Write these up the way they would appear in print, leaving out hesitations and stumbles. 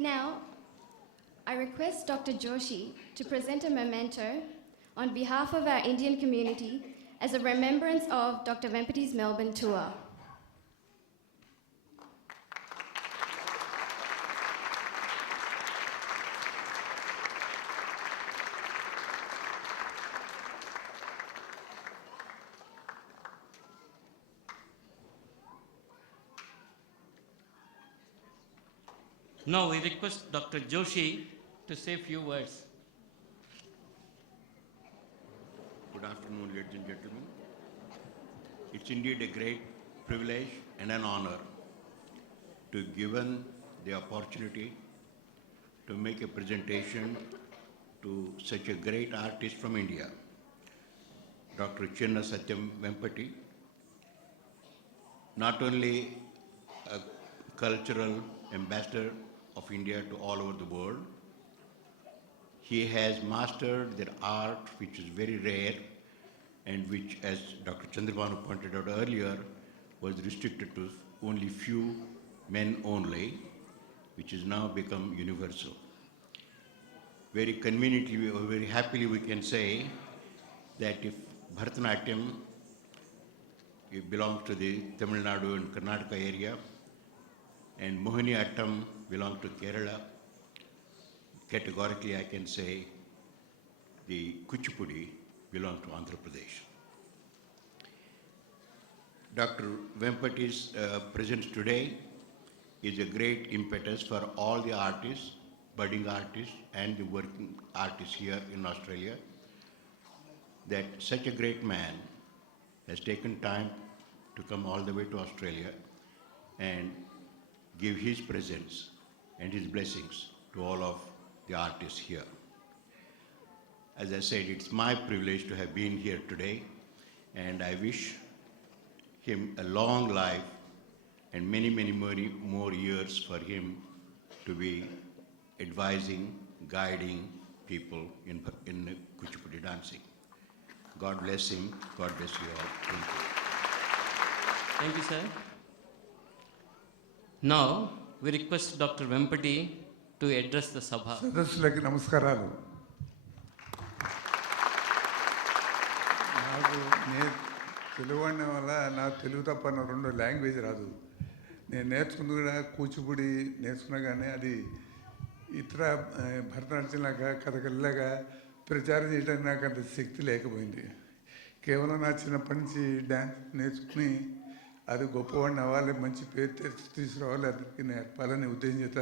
Now, I request Dr. Joshi to present a memento on behalf of our Indian community as a remembrance of Dr. Vempati's Melbourne tour. Now we request Dr. Joshi to say a few words. Good afternoon, ladies and gentlemen. It's indeed a great privilege and an honor to be given the opportunity to make a presentation to such a great artist from India, Dr. Chinna Satyam Vempati, not only a cultural ambassador of India to all over the world. He has mastered their art, which is very rare and which, as Dr. Chandrabanu pointed out earlier, was restricted to only few men only, which has now become universal. Very conveniently or very happily we can say that if Bharatanatyam belongs to the Tamil Nadu and Karnataka area, and Mohiniyattam belongs to Kerala, categorically I can say the Kuchipudi belongs to Andhra Pradesh. Dr. Vempati's presence today is a great impetus for all the artists, budding artists and the working artists here in Australia, that such a great man has taken time to come all the way to Australia and give his presence and his blessings to all of the artists here. As I said, it's my privilege to have been here today, and I wish him a long life and many more years for him to be advising, guiding people in Kuchipudi dancing. God bless him. God bless you all. Thank you. Thank you, sir. Now we request Dr. Vempati to address the Sabha. సదస్సులకి నమస్కారాలు. నాకు తెలుగు అనే వల్ల నాకు తెలుగు తప్ప నా రెండో language రాదు. నేను నేర్చుకుంది కూడా కూచిపూడి నేర్చుకున్నా కానీ అది ఇతర భరతనాట్యంలాగా కథకళిలాగా ప్రచారం చేయడానికి నాకు అంత శక్తి లేకపోయింది. కేవలం నా చిన్నప్పటి నుంచి డ్యాన్స్ నేర్చుకుని అది గొప్పవాడిని అవ్వాలి, మంచి పేరు తీసుకురావాలి, అందరికీ నేర్పాలని ఉద్దేశం చేత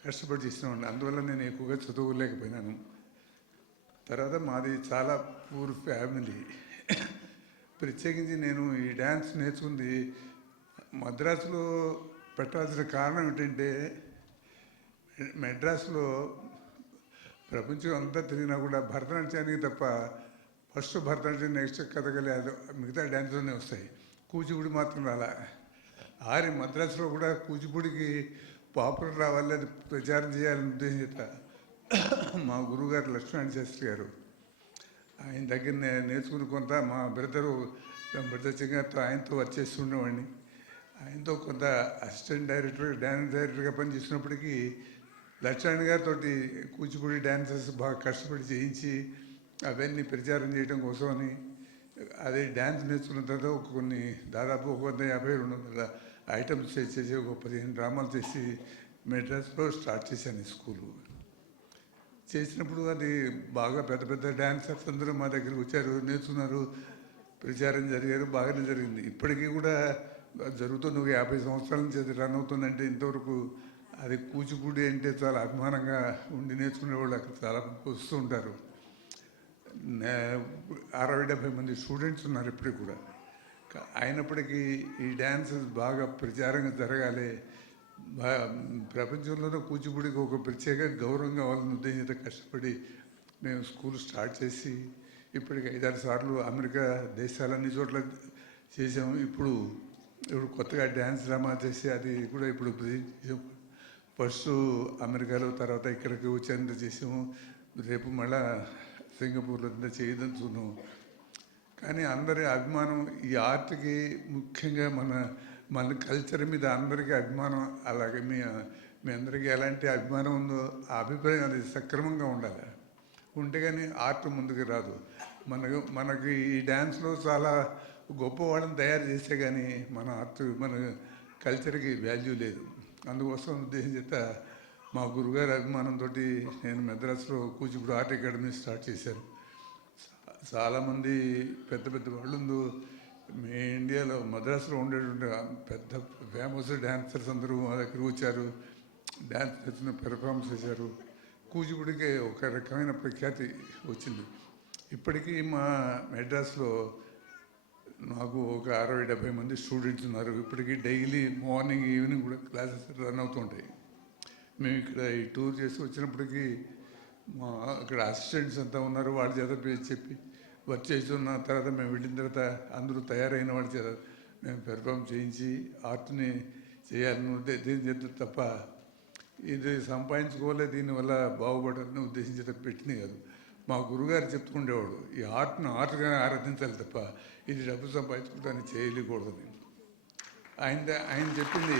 కష్టపడి చేసినామండి. అందువల్ల నేను ఎక్కువగా చదువుకోలేకపోయినాను. తర్వాత మాది చాలా పూర్ ఫ్యామిలీ. ప్రత్యేకించి నేను ఈ డ్యాన్స్ నేర్చుకుంది మద్రాసులో పెట్టాల్సిన కారణం ఏంటంటే, మెడ్రాస్లో ప్రపంచం అంతా తిరిగినా కూడా భరతనాట్యానికి తప్ప ఫస్ట్ భరతనాట్యం, నెక్స్ట్ కథకళి, మిగతా డ్యాన్స్లోనే వస్తాయి. కూచిపూడి మాత్రం రాలా. మద్రాసులో కూడా కూచిపూడికి పాపులర్ రావాలి, అది ప్రచారం చేయాలని ఉద్దేశం చేత మా గురువుగారు లక్ష్మణ్ శాస్త్రి గారు, ఆయన దగ్గర నేర్చుకుని కొంత మా బ్రదర్ గారితో ఆయనతో వర్క్ చేస్తుండేవాడిని. ఆయనతో కొంత అసిస్టెంట్ డైరెక్టర్, డ్యాన్స్ డైరెక్టర్గా పనిచేసినప్పటికీ లక్ష్మణ్ గారితో కూచిపూడి డ్యాన్సెస్ బాగా కష్టపడి చేయించి అవన్నీ ప్రచారం చేయడం కోసమని అదే డ్యాన్స్ నేర్చుకున్న తర్వాత కొన్ని దాదాపు 150-200 ఐటమ్స్ చేసి ఒక 15 డ్రామాలు చేసి మెడ్రాస్లో స్టార్ట్ చేశాను ఈ స్కూలు. చేసినప్పుడు అది బాగా పెద్ద పెద్ద డ్యాన్సర్స్ అందరూ మా దగ్గరికి వచ్చారు, నేర్చుకున్నారు, ప్రచారం జరిగారు, బాగానే జరిగింది. ఇప్పటికీ కూడా జరుగుతుంది. 50 సంవత్సరాల నుంచి అది రన్ అవుతుందంటే ఇంతవరకు అది కూచిపూడి అంటే చాలా అభిమానంగా ఉండి నేర్చుకునే వాళ్ళు అక్కడ చాలా వస్తూ ఉంటారు. 60-70 మంది స్టూడెంట్స్ ఉన్నారు ఇప్పటికి కూడా. అయినప్పటికీ ఈ డ్యాన్సెస్ బాగా ప్రచారంగా జరగాలి, ప్రపంచంలోనే కూచిపూడికి ఒక ప్రత్యేక గౌరవం కావాలని ఉద్దేశంతో కష్టపడి మేము స్కూల్ స్టార్ట్ చేసి ఇప్పటికి 5-6 సార్లు అమెరికా దేశాలన్నీ చోట్ల చేసాము. ఇప్పుడు కొత్తగా డ్యాన్స్ డ్రామా చేసి అది కూడా ఇప్పుడు ఫస్ట్ అమెరికాలో, తర్వాత ఇక్కడికి వచ్చేంత చేసాము. రేపు మళ్ళా సింగపూర్లో చేయదలుచుకున్నాము. కానీ అందరి అభిమానం ఈ ఆర్ట్కి, ముఖ్యంగా మన మన కల్చర్ మీద అందరికీ అభిమానం, అలాగే మీ అందరికీ ఎలాంటి అభిమానం ఉందో ఆ అభిప్రాయం అది సక్రమంగా ఉండాలి. ఉంటే కానీ ఆర్ట్ ముందుకు రాదు. మనకి ఈ డ్యాన్స్లో చాలా గొప్ప వాళ్ళని తయారు చేస్తే కానీ మన ఆర్ట్, మన కల్చర్కి వాల్యూ లేదు. అందుకోసం ఉద్దేశం చేత మా గురుగారి అభిమానంతో నేను మద్రాసులో కూచిపూడి ఆర్ట్ అకాడమీ స్టార్ట్ చేశాను. చాలామంది పెద్ద పెద్ద వాళ్ళు మీ ఇండియాలో మద్రాసులో ఉండేటువంటి పెద్ద ఫేమస్ డ్యాన్సర్స్ అందరూ మా దగ్గర వచ్చారు, డ్యాన్స్ చేసిన పెర్ఫార్మెన్స్ చేశారు. కూచిపూడికి ఒక రకమైన ప్రఖ్యాతి వచ్చింది. ఇప్పటికీ మా మెడ్రాస్లో నాకు ఒక 60-70 మంది స్టూడెంట్స్ ఉన్నారు. ఇప్పటికీ డైలీ మార్నింగ్ ఈవినింగ్ కూడా క్లాసెస్ రన్ అవుతుంటాయి. మేము ఇక్కడ ఈ టూర్ చేసి వచ్చినప్పటికీ మా అక్కడ అసిస్టెంట్స్ అంతా ఉన్నారు, వాళ్ళ చేత చెప్పి వర్క్ చేస్తున్న తర్వాత మేము వెళ్ళిన తర్వాత అందరూ తయారైన వాళ్ళ చేత మేము పెర్ఫామ్ చేయించి ఆర్ట్ని చేయాలని దీని చేత తప్ప ఇది సంపాదించుకోలే, దీనివల్ల బాగుపడాలని ఉద్దేశించేట పెట్టింది కాదు. మా గురుగారు చెప్పుకుండేవాడు, ఈ ఆర్ట్ను ఆర్ట్గా ఆరాధించాలి తప్ప ఇది డబ్బు సంపాదించుకుంటాన్ని చేయలేకూడదని. ఆయన చెప్పింది,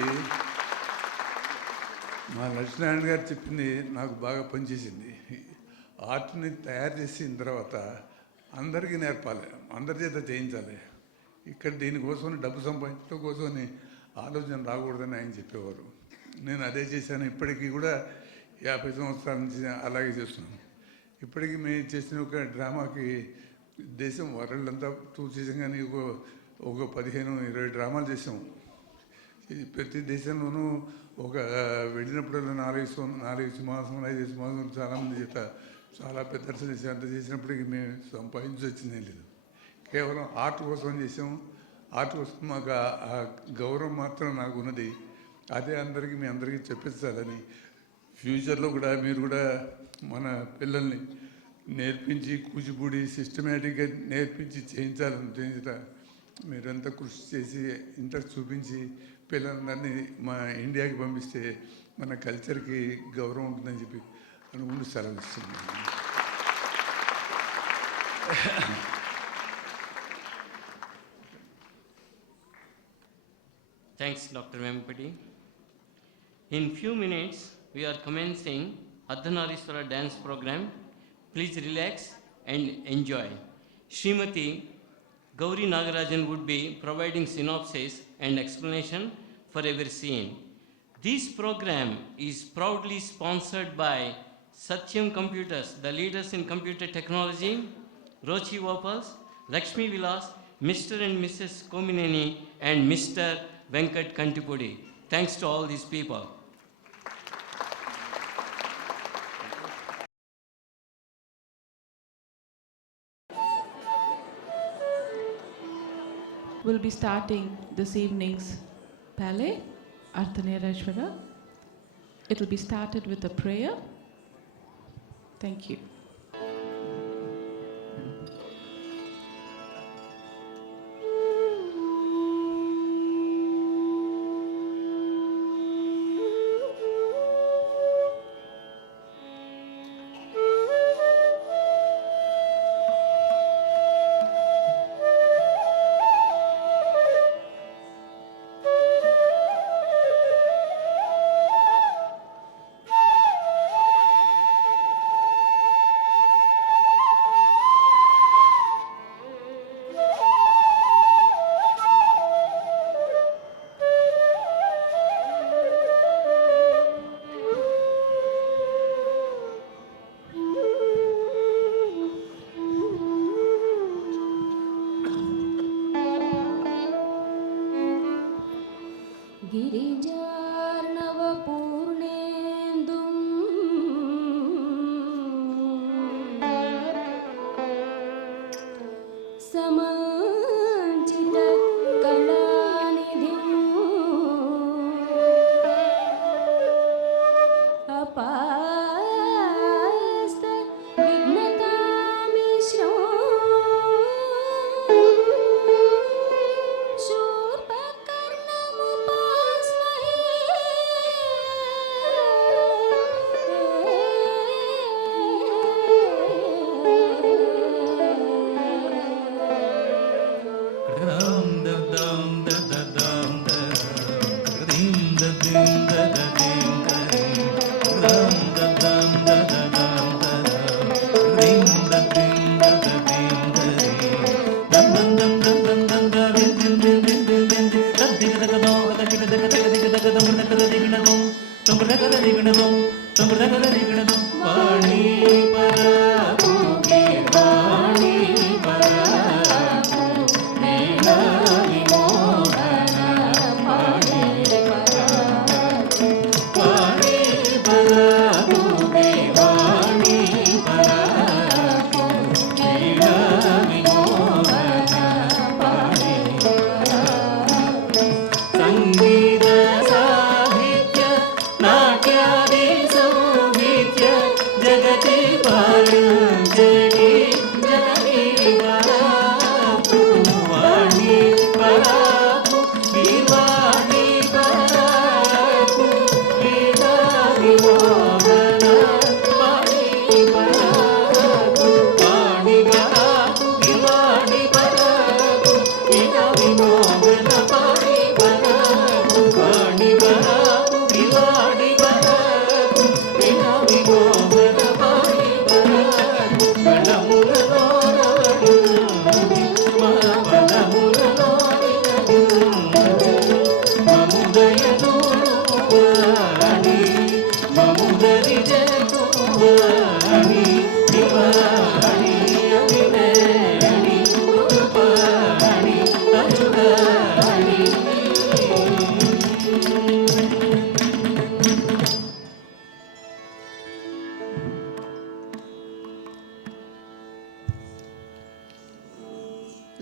మా లక్ష్మీనారాయణ గారు చెప్పింది నాకు బాగా పనిచేసింది. ఆర్ట్ని తయారు చేసిన తర్వాత అందరికీ నేర్పాలి, అందరి చేత చేయించాలి. ఇక్కడ దీనికోసం డబ్బు సంపాదించడం కోసమని ఆలోచన రాకూడదని ఆయన చెప్పేవారు. నేను అదే చేశాను. ఇప్పటికీ కూడా 50 సంవత్సరాల నుంచి అలాగే చేస్తున్నాను. ఇప్పటికీ మేము చేసిన ఒక డ్రామాకి దేశం వరల్డ్ అంతా టూర్ చేసాం, కానీ ఒక 15-20 డ్రామాలు చేసాము. ప్రతి దేశంలోనూ ఒక వెళ్ళినప్పుడల్లా 4 సింహాసనం 5 సింహాసనం చాలామంది చేత చాలా పెద్ద దర్శనం చేసాం. అంత చేసినప్పటికీ మేము సంపాదించి వచ్చిందేం లేదు. కేవలం ఆర్ట్ కోసం చేసాము. ఆర్ట్ కోసం మాకు ఆ గౌరవం మాత్రం నాకు ఉన్నది. అదే మీ అందరికీ చెప్పించాలని, ఫ్యూచర్లో కూడా మీరు కూడా మన పిల్లల్ని నేర్పించి కూచిపూడి సిస్టమేటిక్గా నేర్పించి చేయించాలని మీరంతా కృషి చేసి ఇంట్రెస్ట్ చూపించి పిల్లలందరినీ మా ఇండియాకి పంపిస్తే మన కల్చర్కి గౌరవం ఉంటుందని చెప్పి అనుకుంటూ సెలవు ఇస్తున్నాను. Thanks, Dr. Vempati. In few minutes, we are commencing Ardhanarishwara dance program. Please relax and enjoy. Srimati Gauri Nagarajan would be providing synopsis and explanation for every scene. This program is proudly sponsored by Satyam Computers, the leaders in computer technology, Rochi Opals, Lakshmi Vilas, Mr. and Mrs. Komineni, and Mr. Venkat Kantipudi. Thanks to all these people. We'll be starting this evening's ballet, Ardhanarishwara. It will be started with a prayer. Thank you.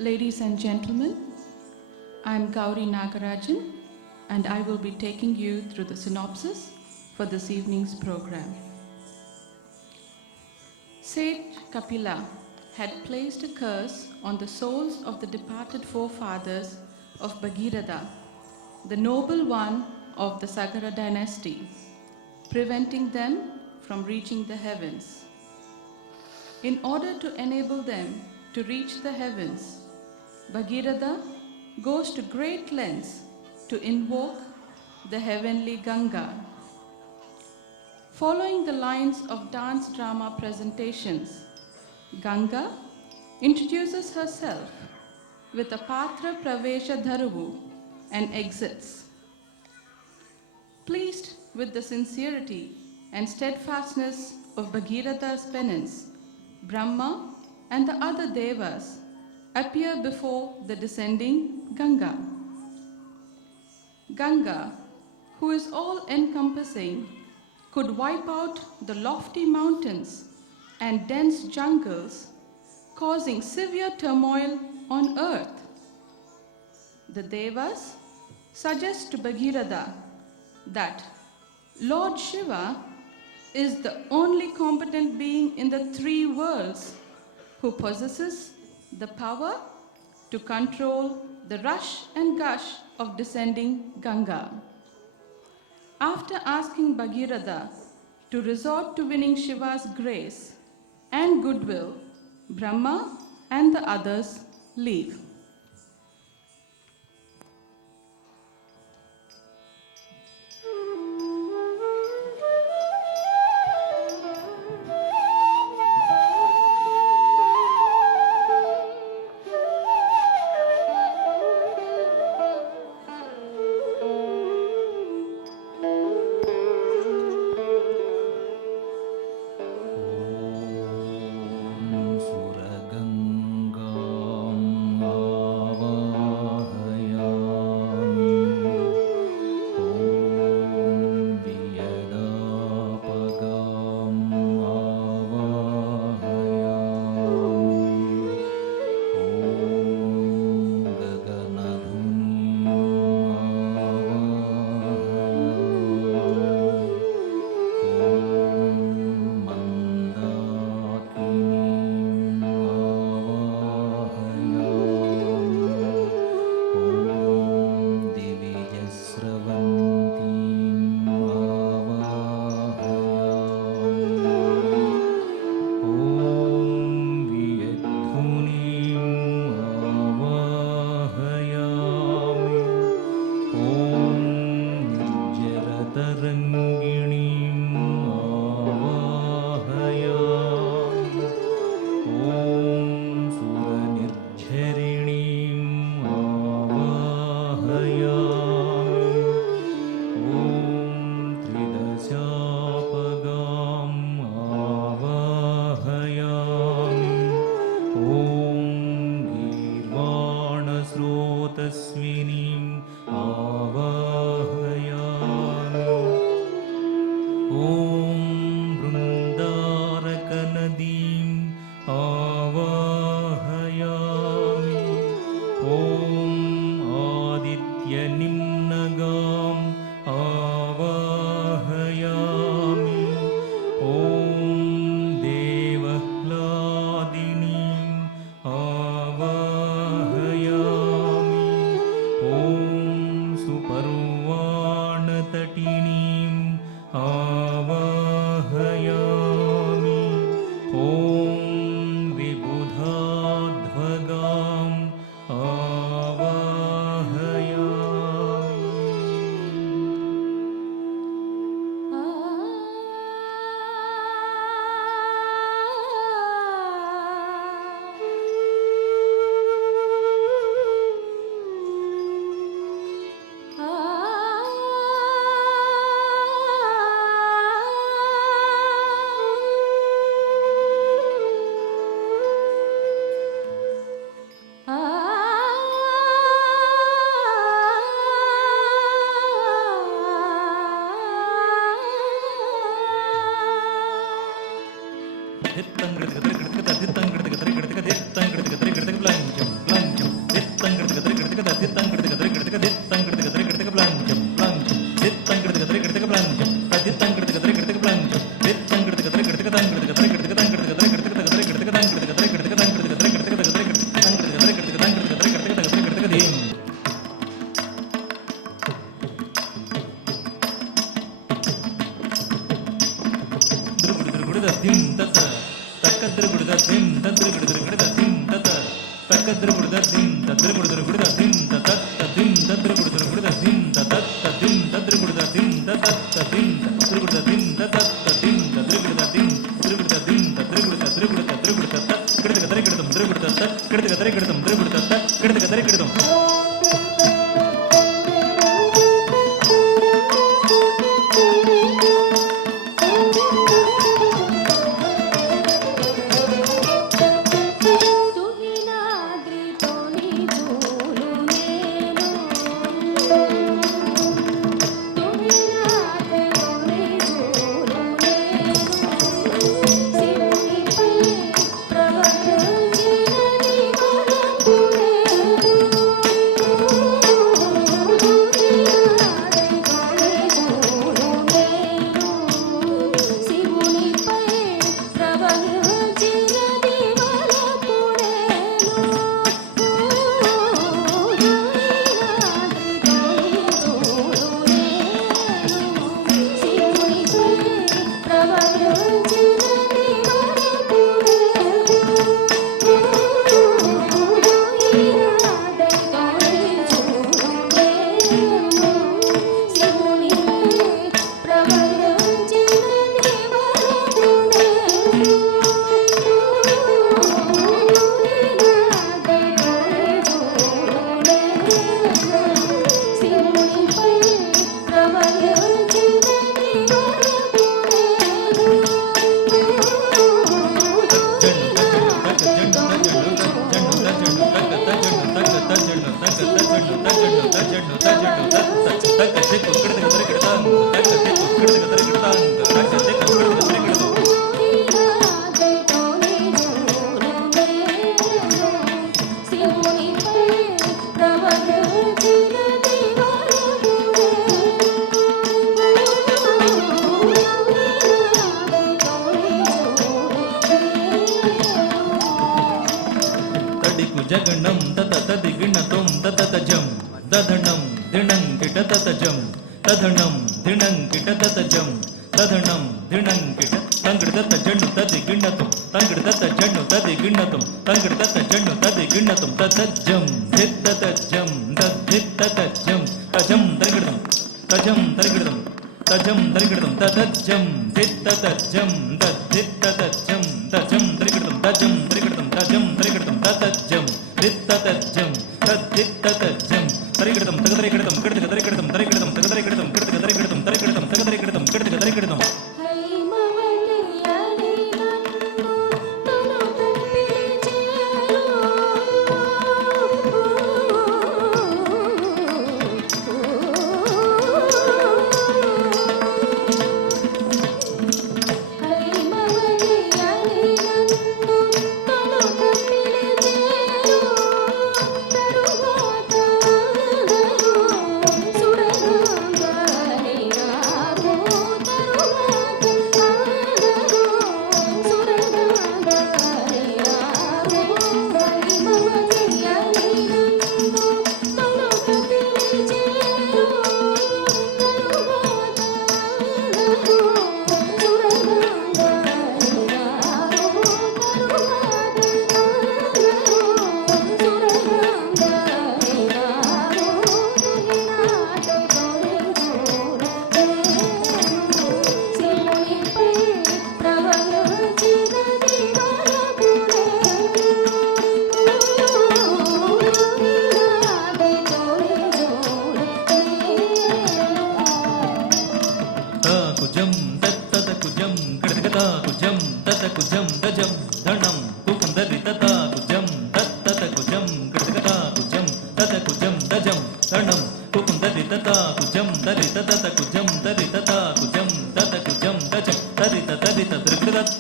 Ladies and gentlemen, I am Gauri Nagarajan, and I will be taking you through the synopsis for this evening's program. Sage Kapila had placed a curse on the souls of the departed forefathers of Bhagiratha, the noble one of the Sagara dynasty, preventing them from reaching the heavens. In order to enable them to reach the heavens, Bhagiratha goes to great lengths to invoke the heavenly Ganga. Following the lines of dance drama presentations, Ganga introduces herself with a Patra Pravesha Dharavu and exits. Pleased with the sincerity and steadfastness of Bhagiratha's penance, Brahma and the other Devas appear before the descending Ganga. Ganga, who is all-encompassing, could wipe out the lofty mountains and dense jungles, causing severe turmoil on earth. The Devas suggest to Bhagiratha that Lord Shiva is the only competent being in the three worlds who possesses the power to control the rush and gush of descending Ganga. After asking Bhagiratha to resort to winning Shiva's grace and goodwill, Brahma and the others leave. सुरगङ्गां జగణం తత దిగిణతం తతజం దధనం దిణంకిట తతజం దధనం దిణంకిట తతజం దధనం దిణంకిట తంగిడ తజను తదిగిణతం తంగిడ తజను తదిగిణతం తంగిడ తజను తదిగిణతం తతజం దిత్తతజం దద్దిత్తతజం తజం తరిగిడతం తజం తరిగిడతం తజం తరిగిడతం తతజం దిత్తతజం దద్దిత్తతజం తజం తరిగిడతం తజం తరిగిడతం తజం తరిగిడతం తతజం దిత్తతజం తద్దిత్తతజం తరిగిడతం తగదరిగిడతం కిడతగ తరిగిడతం తరిగిడతం తగదరిగిడతం కిడతగ తరిగిడతం తరిగిడతం తగదరిగిడతం కిడతగ తరిగిడతం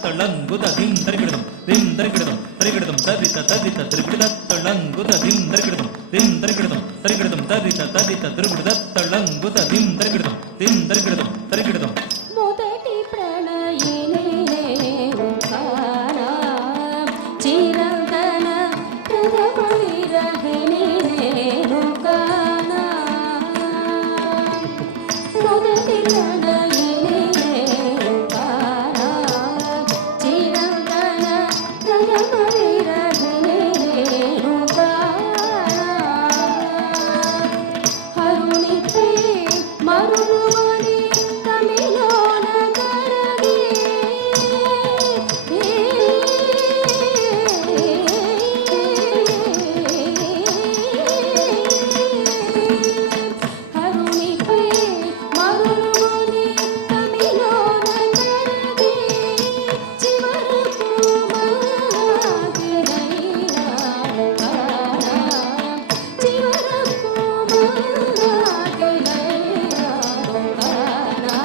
తలంగు తదిత దృగుడత్తళంగుత దిం దరిగిడదం దిం దరిగిడదం దరిగిడదం తదిత తదిత దృగుడత్తళంగుత దిం దరిగిడదం దరిగిడదం మొదటి ప్రణయినే ఓంకారా చిరంతన ప్రథమ విరహిణి ఓంకారా మొదటి ప్రణయినే ఓంకారా చిరంతన ప్రథమ విరహిణి ఓంకారా హరునిపై మరులువని తమిళోన కరగే హరునిపై మరులువని తమిళోన కరగే చివరకు మాగినైనా ఓంకారా చివరకు మాగినైనా ఓంకారా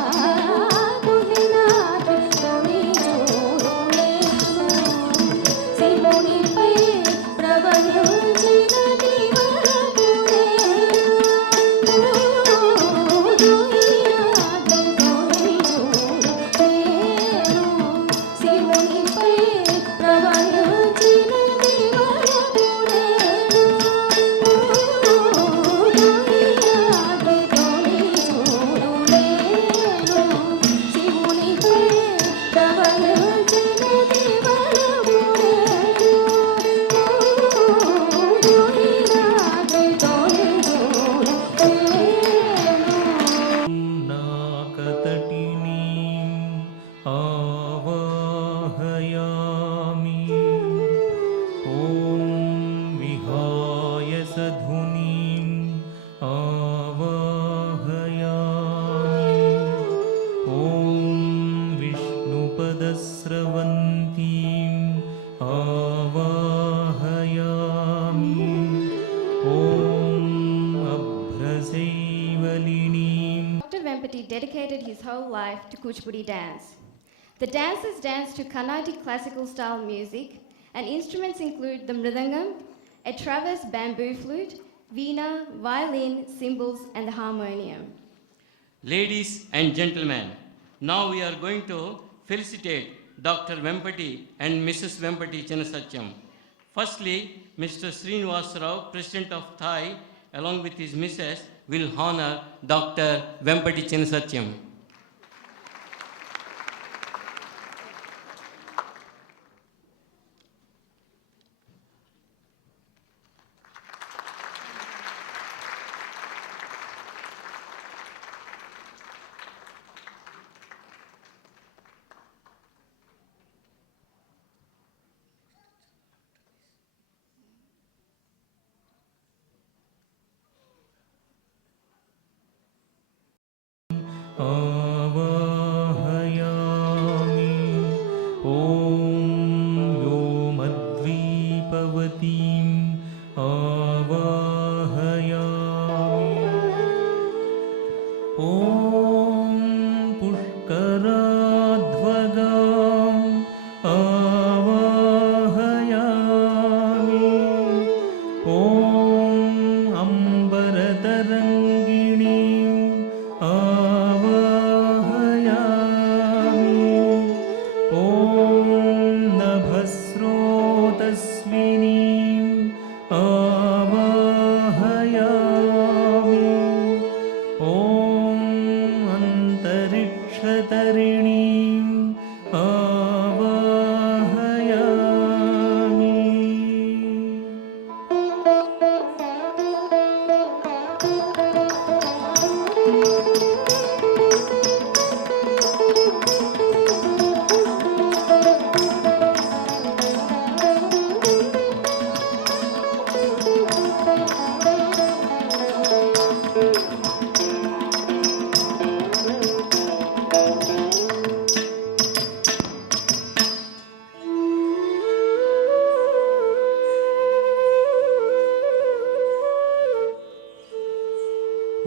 కుహినాథ తొని చూరునేను శివునిపై ప్రవహించిన దివరకు నేను కుహినాథ తొని చూరునేను శివునిపై ప్రవహించిన దివరకు నేను కుహినాథ తొని చూరునేను శివునిపై ప్రవహించిన దివరకు నేను కుహినాథ తొని చూరునేను నాకతటిని ఆవాహయామి ఓం విహాయ సధునిం ఆవాహయామి ఓం విష్ణుపదస్రవంతీం ఆవాహయామి ఓం అభ్రసైవలినీం. Dr. Vempati dedicated his whole life to Kuchipudi dance. The dancers dance to Carnatic classical style music, and instruments include the mridangam, a traverse bamboo flute, veena, violin, cymbals, and the harmonium. Ladies and gentlemen, now we are going to felicitate Dr. Vempati and Mrs. Vempati Chinasatyam. Firstly, Mr. Srinivas Rao, President of Thai, along with his missus, will honor Dr. Vempati Chinasatyam. ఆవాహయామి ఓం వ్యోమద్వీపవతీం ఆవాహయామి ఓం పుష్కరాధ్వగాం ఆవాహయామి ఓం అంబరతరంగిణీం ఆవాహయామి ఓం నభస్రోతస్వినీం ఆవాహయామి ఓం అంతరిక్షతరిణీం ఆవాహయామి.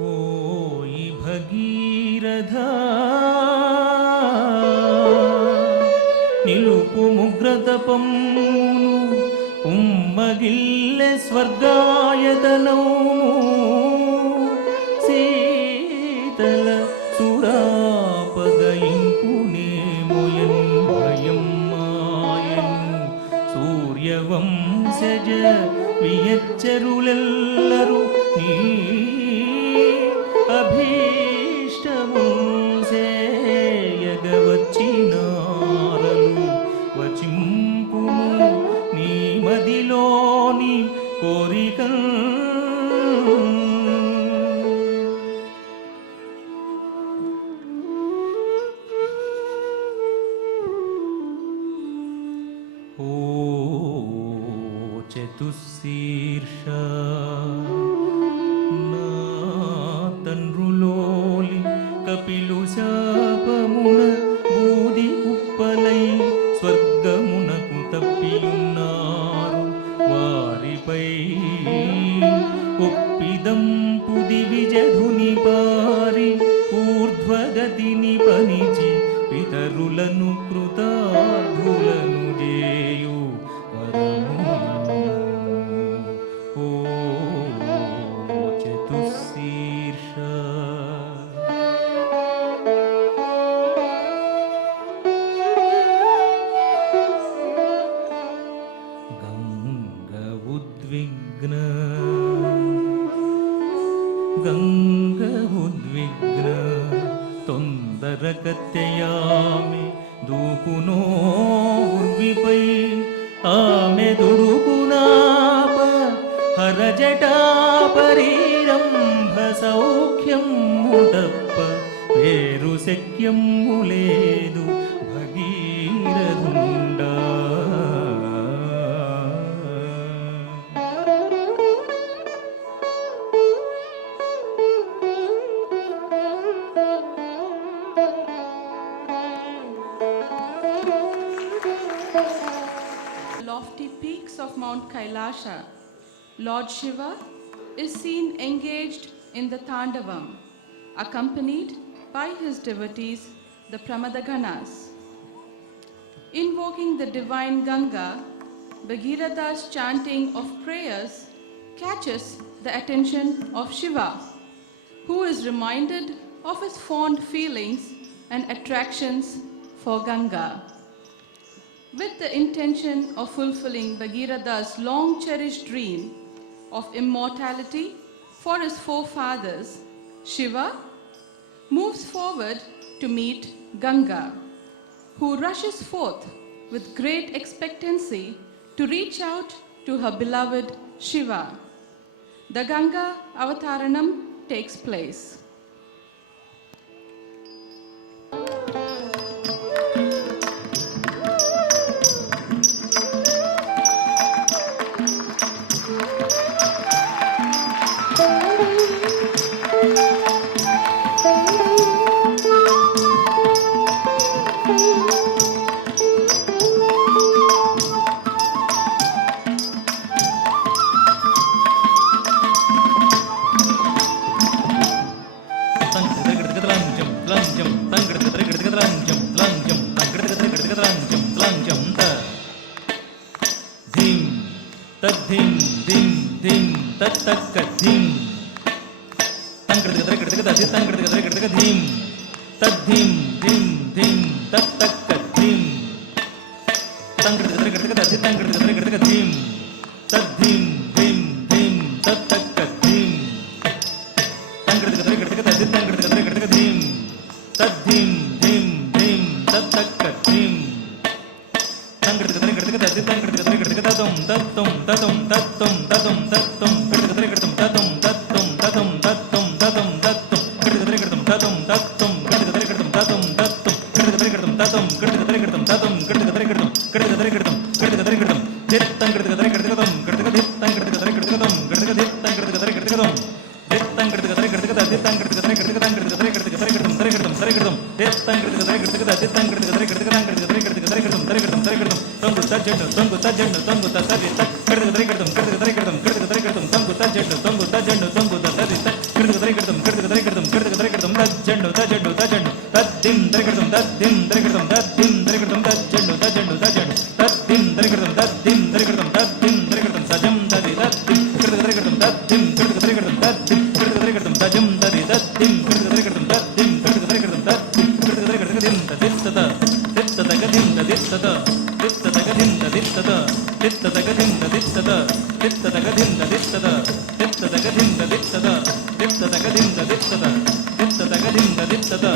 ఓయి భగీరథ నిలుపు ముగ్రతపమ్మును ఉమ్మగి కలిగిల్లె స్వర్గాయతనము శీతల సురాపగయింపునేమొయన్ భయం మాయను సూర్యవంశజ వియచ్చరులెల్లరు నీ అభీష్టము సేయగవచ్చినారలు వచింపుము నీ మదిలోని కోరిక ఓ చతుశీర్ష నా తండ్రులోలి కపిలు శాపమున బూది ఉప్పలై స్వర్గమునకు తప్పియున్నారు వారిపై ఒప్పిదంపు దివిజధుని పారి ఊర్ధ్వగతిని పనిచి పితరులను కృతార్థులను చేయు వరము ఓ చతుశీర్ష గంగ ఉద్విగ్న గంగ ఉద్విగ్న తొందరగత్యయామె దూకునో ఉర్విపై ఆమె దుడుకునాప హరజటాపరీరంభ సౌఖ్యము తప్ప వేరు శక్యము లేదు భగీరథుండా Lofty peaks of Mount Kailasha, Lord Shiva is seen engaged in the Tandavam, accompanied by his devotees, the Pramadaganas. Invoking the divine Ganga, Bhagiratha's chanting of prayers catches the attention of Shiva, who is reminded of his fond feelings and attractions for Ganga. With the intention of fulfilling Bhagiratha's long-cherished dream of immortality for his forefathers, Shiva moves forward to meet Ganga, who rushes forth with great expectancy to reach out to her beloved Shiva. The Ganga Avataranam takes place. సజం ಧಿಂತ ದಿತ್ತದ ದಿತ್ತದಗ ಧಿಂತ ದಿತ್ತದ ದಿತ್ತದಗ ಧಿಂತ ದಿತ್ತದ ದಿತ್ತದಗ ಧಿಂತ ದಿತ್ತದ ದಿತ್ತದಗ ಧಿಂತ ದಿತ್ತದ ದಿತ್ತದಗ ಧಿಂತ ದಿತ್ತದ ದಿತ್ತದಗ ಧಿಂತ ದಿತ್ತದ ದಿತ್ತದಗ ಧಿಂತ ದಿತ್ತದ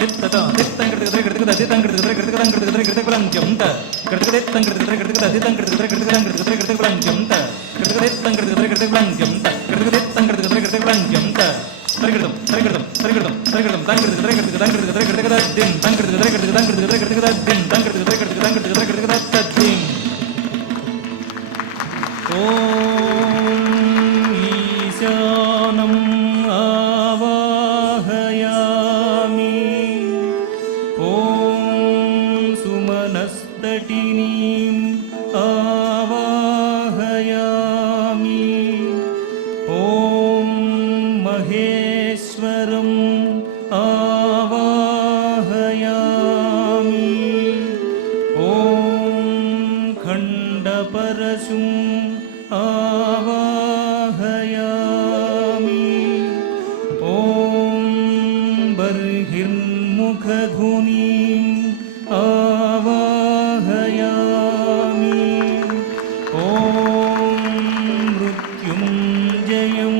ದಿತ್ತದ ದಿತ್ತಂಗಡದ ಗಡಗದ ದಿತ್ತಂಗಡದ ಗಡಗದ ಗಡಗದ ಗಡಗದ ಬ್ರಂಜಂತ ಗಡಗದ ದಿತ್ತಂಗಡದ ಗಡಗದ ದಿತ್ತಂಗಡದ ಗಡಗದ ಗಡಗದ ಗಡಗದ ಬ್ರಂಜಂತ ಗಡಗದ ದಿತ್ತಂಗಡದ ಗಡಗದ ಬ್ರಂಜಂತ ಗಡಗದ ದಿತ್ತಂಗಡದ ಗಡಗದ ಬ್ರಂಜಂತ ತರಗಡಂ ತರಗಡಂ ತರಗಡಂ ತರಗಡಂ ತಂಗಡದ ಗಡಗದ ಗಡಗದ ಗಡಗದ ದಿಂ ತಂಗಡದ ಗಡಗದ ಗಡಗದ ಗಡಗದ ದಿಂ ತಂಗಡದ ಗಡಗದ ಗಡಗದ ಗಡಗದ ತದ್ದಿಂ Om ಈಶಾನಂ ಆವಾಹಯಾಮಿ Om ಸುಮನಸ್ತಟಿನೀಂ ಆವಾಹಯಾಮಿ Om ಮಹೇಶ್ವರಂ ಆವಾಹಯಾಮಿ Om ಖಂಡಪರಶುಂ ಆವಾಹಯಾಮಿ Om ಬರ್ಹಿರ್ಮುಖಧುನೀಂ ಆವಾಹಯಾಮಿ Om ಮೃತ್ಯುಂಜಯಂ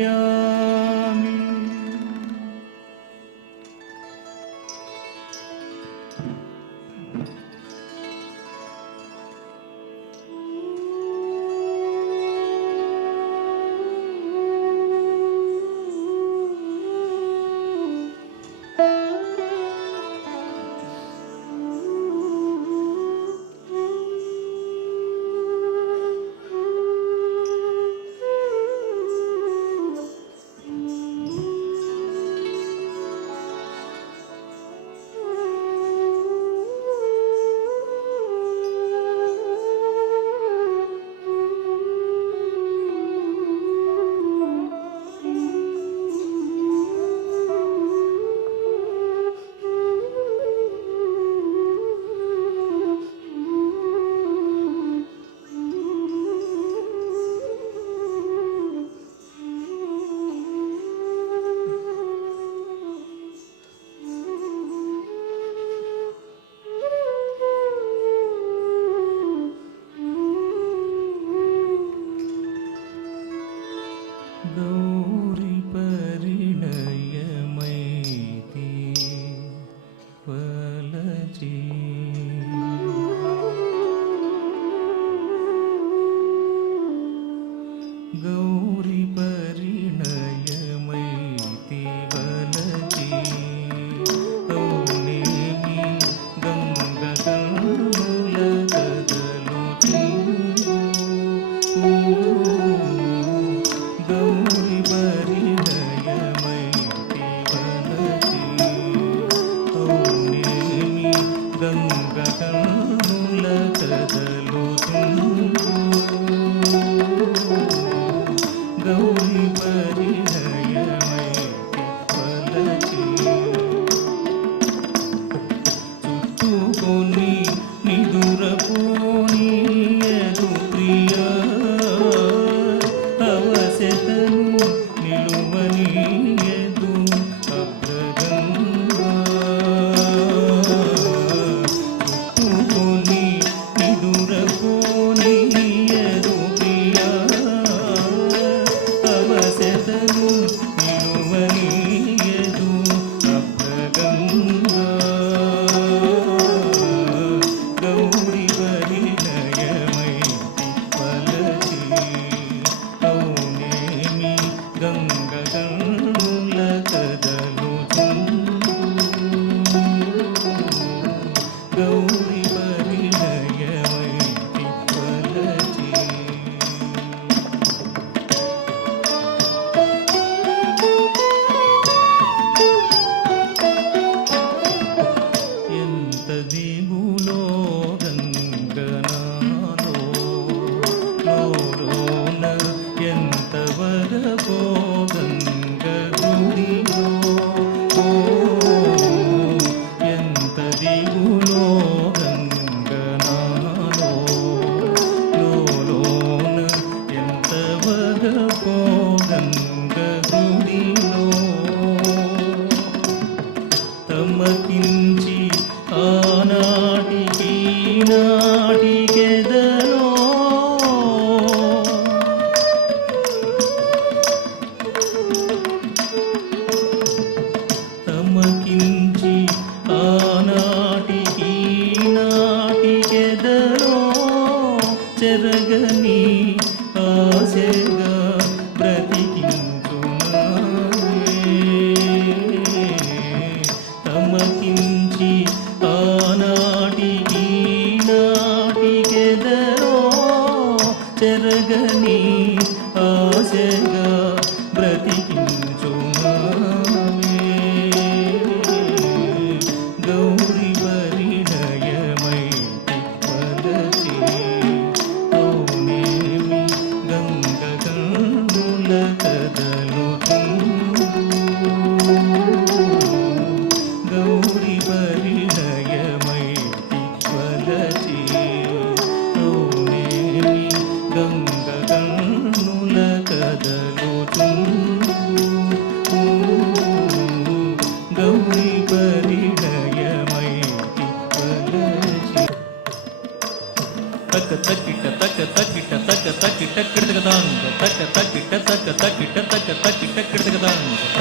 ಆವಾಹಯಾಮಿ. Thank you.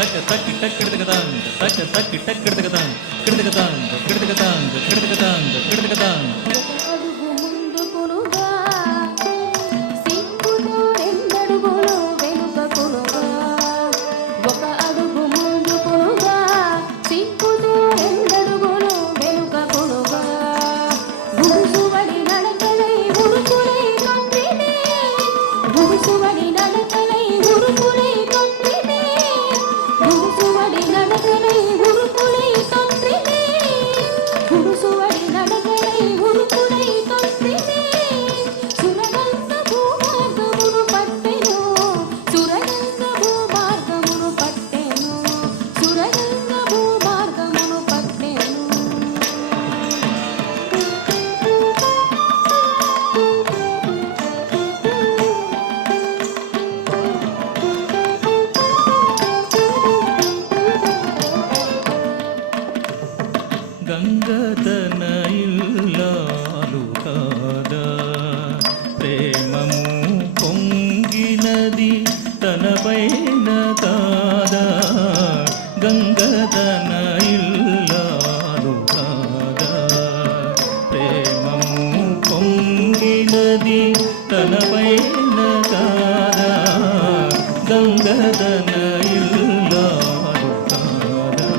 తక తక్కిట కిడతకదాంగ తక తక్కిట కిడతకదాంగ కిడతకదాంగ కిడతకదాంగ కిడతకదాంగ కిడతకదాంగ అడుగు ముందుకునుగా సిగ్గుతో రెండడుగులు వెనుకకునుగా ఒక అడుగు ముందుకునుగా సిగ్గుతో రెండడుగులు వెనుకకునుగా గురుసువడి నడకలై ఉరుకులై తండ్రిని గురుసువడి నడకలై ఉరుకులై తండ్రిని గురుసువడి నడకలై ఉరుకులై తండ్రిని గురుసువడి నడకలై ఉరుకులై తండ్రిని సురగంగ భూమార్గమును పట్టెను సురగంగ భూమార్గమును పట్టెను సురగంగ భూమార్గమును పట్టెను గంగతన ఇల్లాలు కాదా ప్రేమము పొంగినది తనపైన కాదా గంగతన ఇల్లాలు కాదా ప్రేమము పొంగినది తనపైన కాదా గంగతన ఇల్లాలు కాదా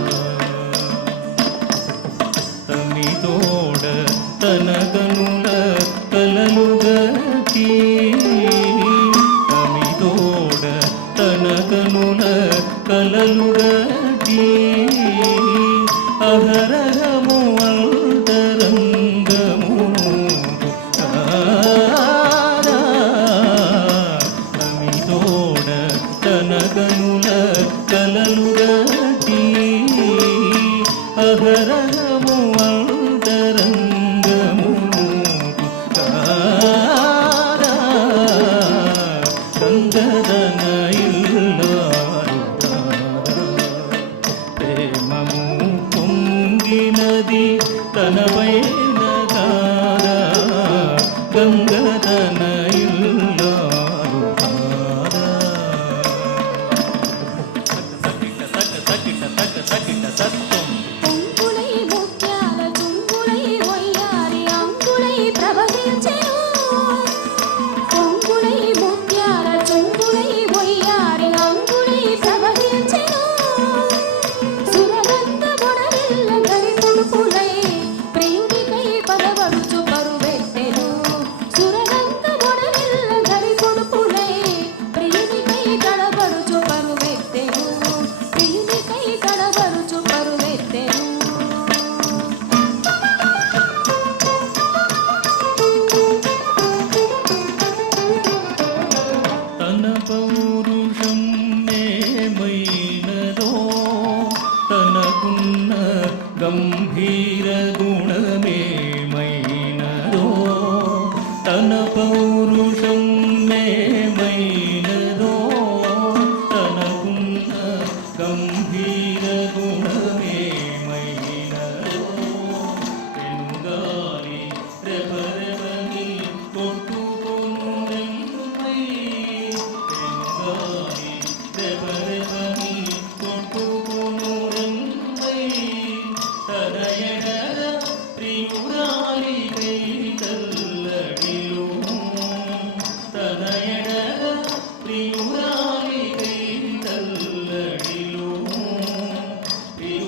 తమిదోడ తన కనుల కలలుగతి తమిదోడ తన కనుల కలలుగతి అహరహము అంతరంగము కాదా తమిదోడ తన కనుల కలలుగతి అహరహము అంతరంగము కాదా గంగదన ఇల్లాలు కాదా ప్రేమము పొంగినది తనపైన కాదా గంగదన ఇల్లాలు కాదా తక్కిట తత్వం పొంగులై ముత్యాల చుంగులై వయ్యారి అంగులై ప్రవహించెను పొంగులై ముత్యాల చుంగులై వయ్యారి అంగులై ప్రవహించెను సురగంధ బొడరిల్ల గరి పుడుపులై ప్రియునికై పదవడుచు పరువెత్తెను సురగంధ బొడరిల్ల గరి పుడుపులై ప్రియునికై కడబడుచు పరువెత్తెను ప్రియునికై కడబడుచు పరువెత్తెను తన పౌరుషం ఏమైనదో తనకున్న గంభీర గుణమేమైనదో తన పౌరుషం ఏమైనదో తనకున్న గంభీర గుణమేమైనదో పెనుగాలి రెపరెపని కొట్టుకొను రెండుపై పెనుగాలి రెపరెపని కొట్టుకొను రెండుపై తన ఎడల ప్రియురాలికై తల్లడిలో తన ఎడల ప్రియురాలికై తల్లడిలో ప్రియురాలికై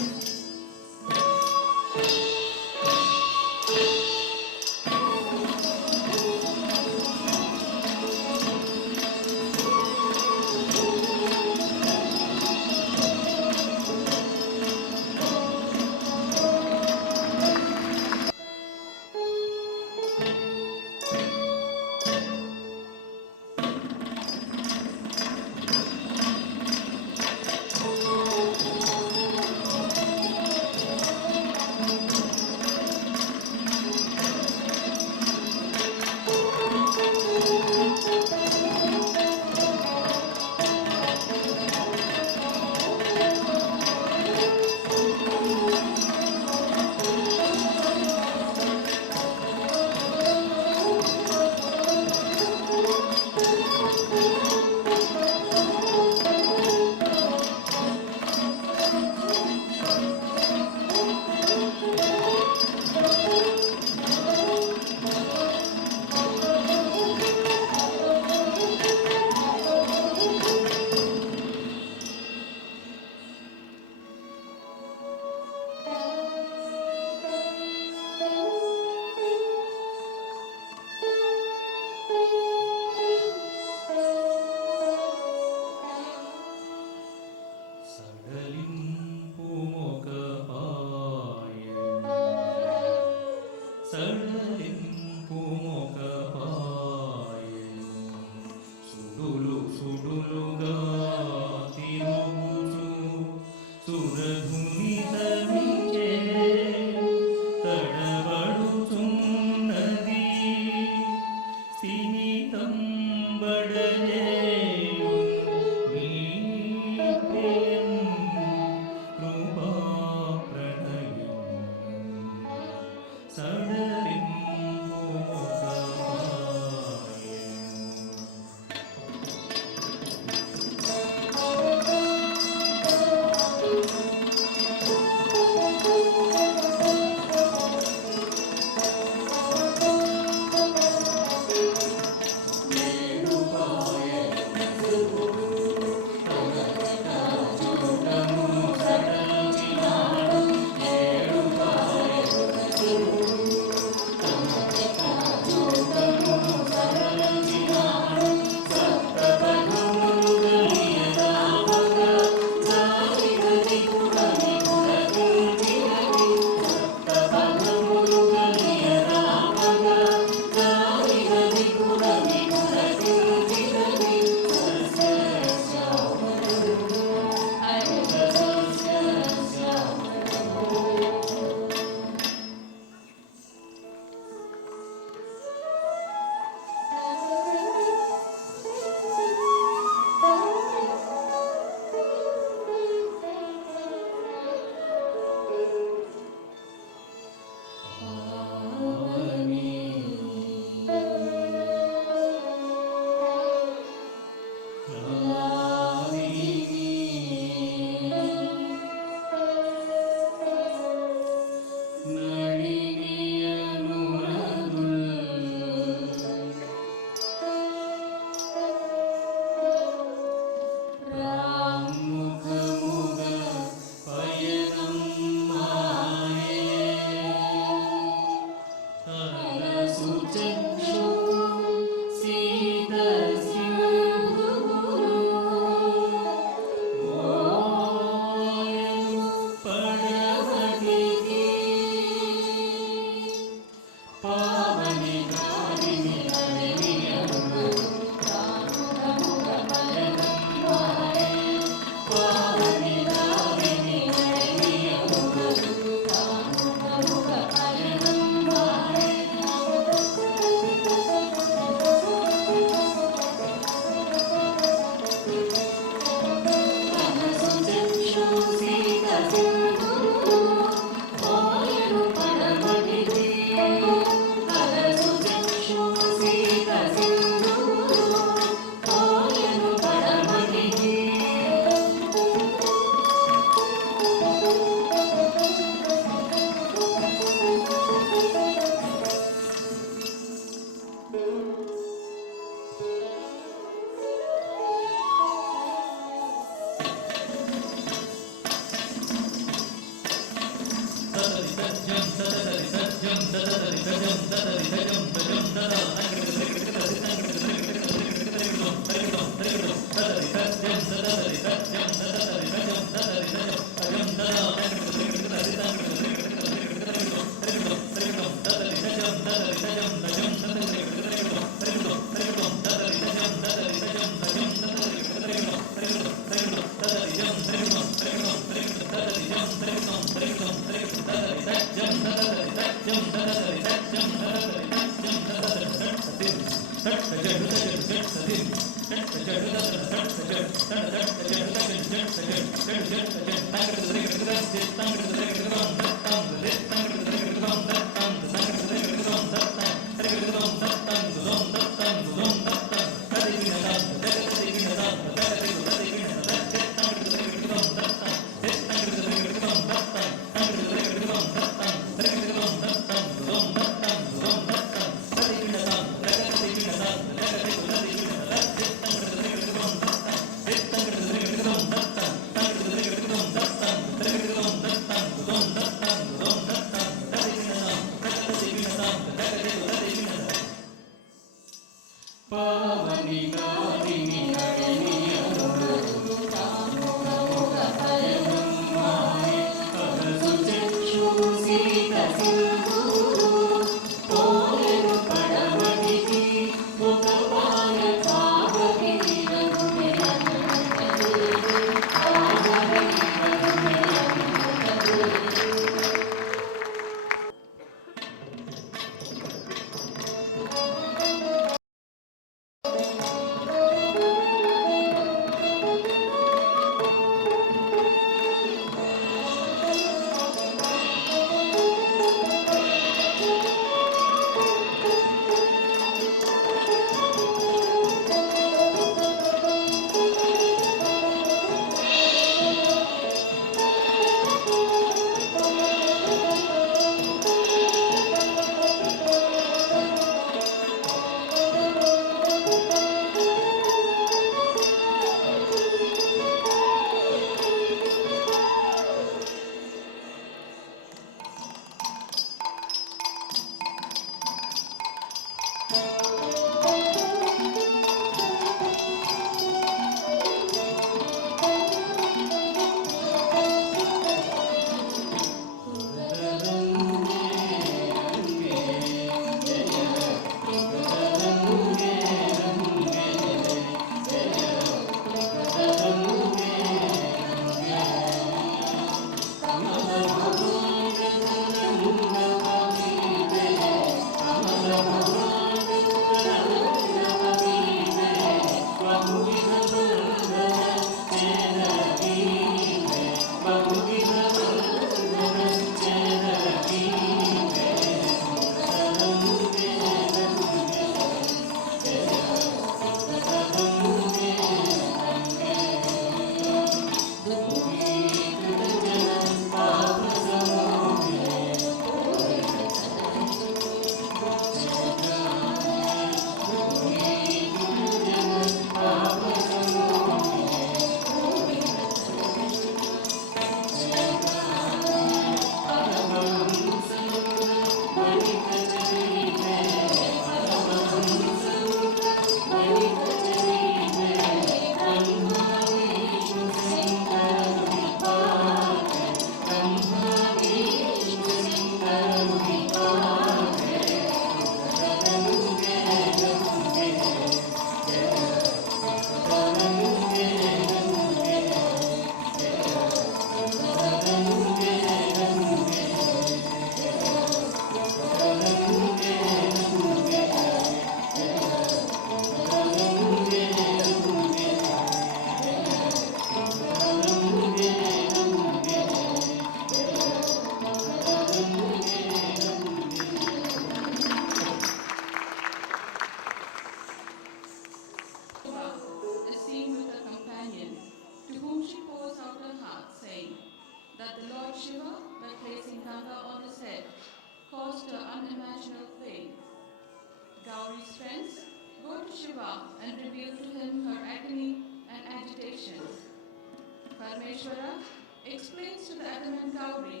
Parmeshwara explains to the adamant Gauri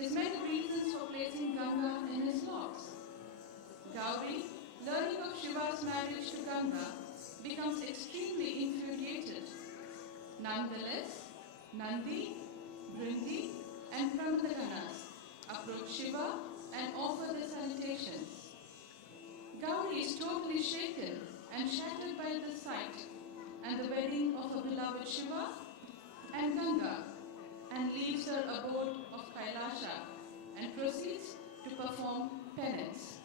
his many reasons for placing Ganga in his locks. Gauri, learning of Shiva's marriage to Ganga, becomes extremely infuriated. Nonetheless, Nandi, Brindi, and Pramadaganas approach Shiva and offer their salutations. Gauri is totally shaken and shattered by the sight and the wedding of her beloved Shiva and Ganga, and leaves her abode of Kailasha and proceeds to perform penance.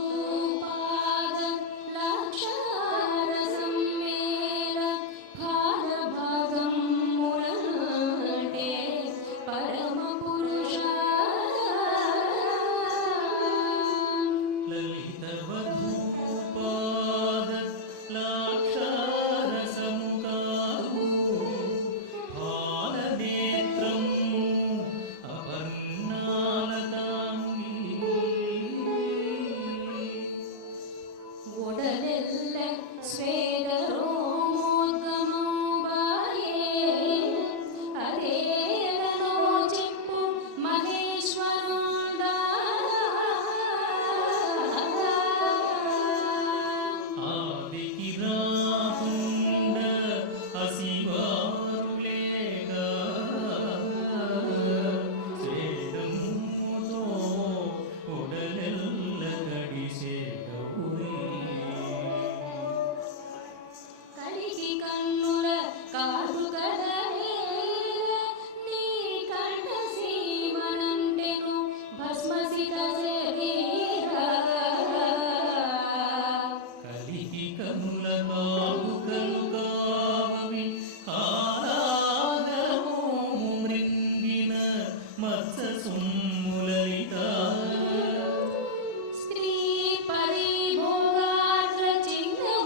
ललितवधूपाद लाक्षारसम्मेल भारभागं मुरटे परमपुरुषा ललितवधूपाद लाक्षारसमुकादु फालनेत्रम् अपर्णालताङ्गी उडलेल्ल स्वेदरोमोद्गमं बाये अदेलनो चिप्पु महेश्वरुंडा ఆదికి రాకుండా అసివారులేగా స్వేదముతో ఒడలెల్ల కడిసేగవురే కలికి కన్నుల car కదవేల నీ కంఠ సీమనంటెను భస్మసిత శరీరా కలికి కనుల కాపుకలు కావవి హారాగము మృంగిన మత్స సుమ్ములలిత స్త్రీ పరిభోగాత్ర చిహ్నముల్గరేల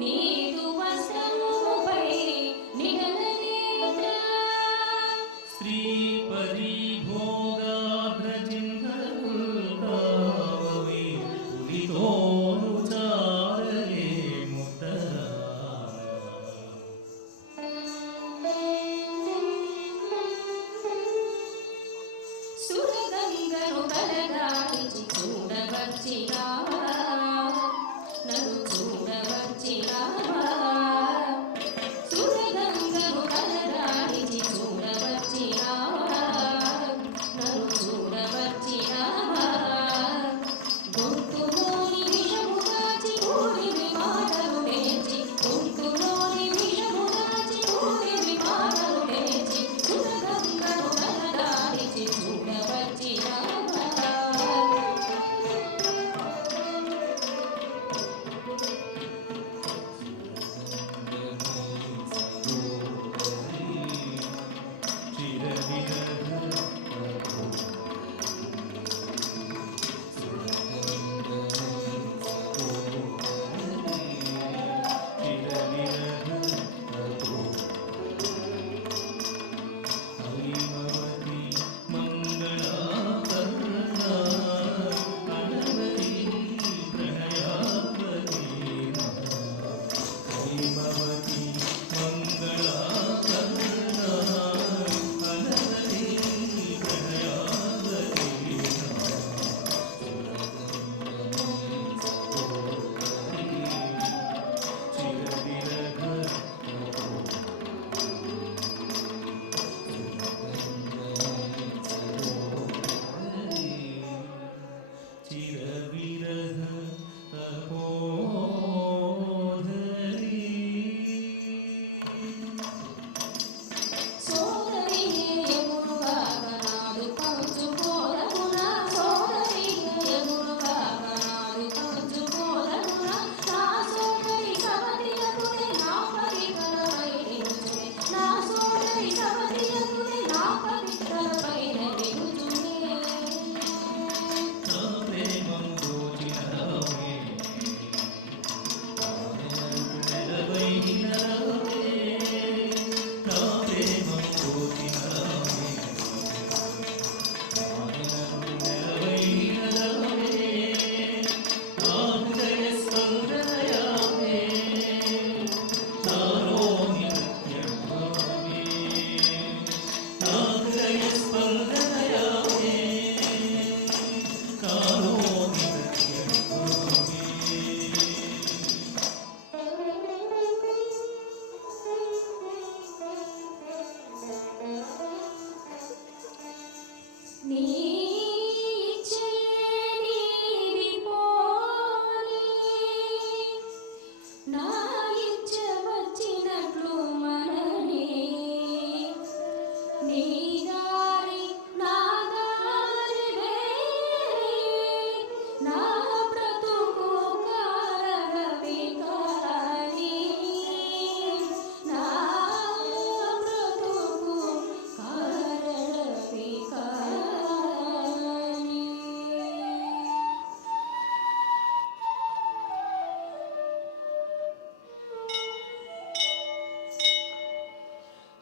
నీదు వస్త్రముపై నిగలనేత్ర స్త్రీ పరిభోగాభ్రజింహరుల్కావవి పులితోను చారలే ముద్దరా సురగంగను కలగాడిచి చూడవచ్చినావా నన్ను చూడవచ్చినావా సురగంగను కలగాడిచి చూడవచ్చినావా నన్ను చూడవచ్చినావా గొంతులోని విషము దాచి ఊరివి మాటలు నేర్చి గొంతులోని విషము దాచి ఊరివి మాటలు నేర్చి సురగంగను కలగాడిచి చూడవచ్చినావా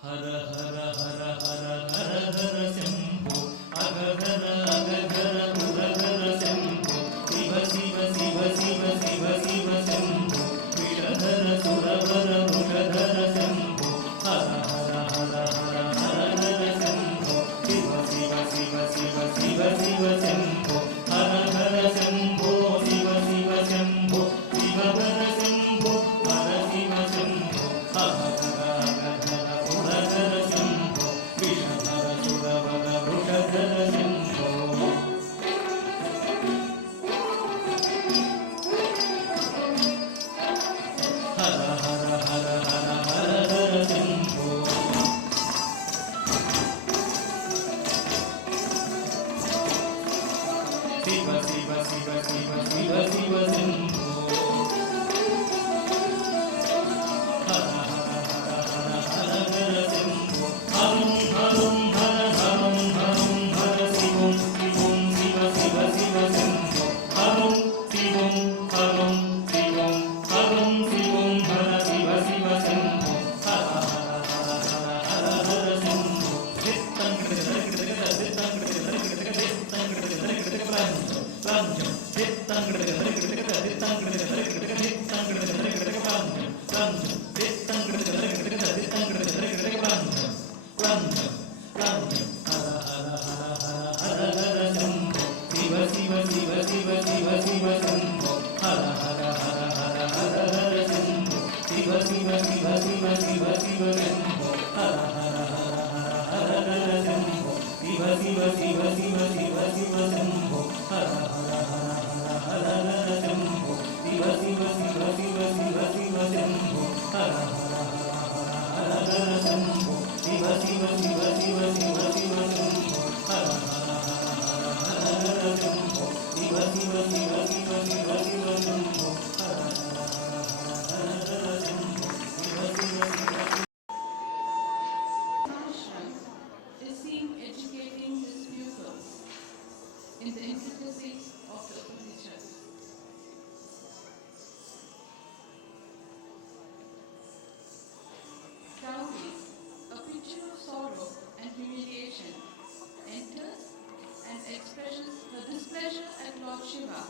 ಹರ ಹರ ಹರ ಹರ ಹರ ಹರ ಶಂಭೋ ಅಗಗರ ಅಗಗರ ಪುರಗರ ಶಂಭೋ ಶಿವ ಶಿವ ಶಿವ ಶಿವ ಶಿವ ಶಿವ ಶಂಭೋ ವಿಷಧರ ಸುರವರ ವೃಷಧರ ಶಂಭೋ ಹರ ಹರ ಹರ ಹರ ಹರ ಹರ ಶಂಭೋ ಶಿವ ಶಿವ ಶಿವ ಶಿವ ಶಿವ ಶಿವ ಶಂಭೋ ಹರ ಹರ ಶಂಭೋ ಶಿವ ಶಿವ ಶಂಭೋ ಶಿವಧರ ಶಂಭೋ ಹರ ಶಿವ ಶಂಭೋ ಅಗಗರ ಅಗಗರ ಪುರಗರ ಶಂಭೋ ವಿಷಧರ ಸುರವರ ವೃಷಧರ ಶಂಭೋ ಹರ ಹರ ಹರ ಹರ ಹರ ಹರ ಶಂಭೋ ಶಿವ ಶಿವ ಶಿವ ಶಿವ ಶಿವ ಶಿವ ಶಂಭೋ ಹರ ಹರ ಹರ ಹರ ಹರ ಹರ ಶಂಭೋ ಹರಂ ಹರಂ ಹರ ಹರಂ ಹರಂ ಹರ ಶಿವಂ ಶಿವಂ ಶಿವ ಶಿವ ಶಿವ ಶಂಭೋ ಹರಂ ಶಿವಂ ಹರಂ ಶಿವಂ ಹರಂ ಶಿವಂ ಹರ ಶಿವ ಶಿವ ಶಂಭೋ ಹರ ಹರ ಹರ ಹರ ಹರ ಹರ ಶಂಭೋ ಶಿವ ಶಿವ ಶಿವ ಶಿವ ಶಿವ ಶಿವ ಶಂಭೋ ಹರ ಹರ ಹರ ಹರ ಹರ ಹರ ಶಂಭೋ ಶಿವ ಶಿವ ಶಿವ ಶಿವ ಶಿವ ಶಿವ ಶಂಭೋ ಹರ ಹರ ಹರ ಹರ ಹರ ಹರ ಶಂಭೋ ಶಿವ ಶಿವ ಶಿವ ಶಿವ ಶಿವ ಶಿವ ಶಂಭೋ ಹರ ಹರ ಹರ ಹರ ಹರ ಹರ ಶಂಭೋ ಶಿವ ಶಿವ ಶಿವ ಶಿವ ಶಿವ ಶಿವ ಶಂಭೋ ಹರ ಹರ ಹರ ಹರ ಹರ ಹರ ಶಂಭೋ ಶಿವ ಶಿವ ಶಿವ ಶಿವ ಶಿವ ಶಿವ ಶಂಭೋ ಹರ ಹರ ಹರ ಹರ ಹರ ಹರ ಶಂಭೋ ಶಿವ ಶಿವ ಶಿವ ಶಿವ ಶಿವ ಶಿವ ಶಂಭೋ ಹರ ಹರ ಹರ ಹರ ಹರ ಹರ Shambho Shiva Shiva Shiva Ashram is seen educating his pupils in the intricacies of the Upanishads. Gauri, a picture of sorrow and humiliation, enters and expresses her displeasure at Lord Shiva,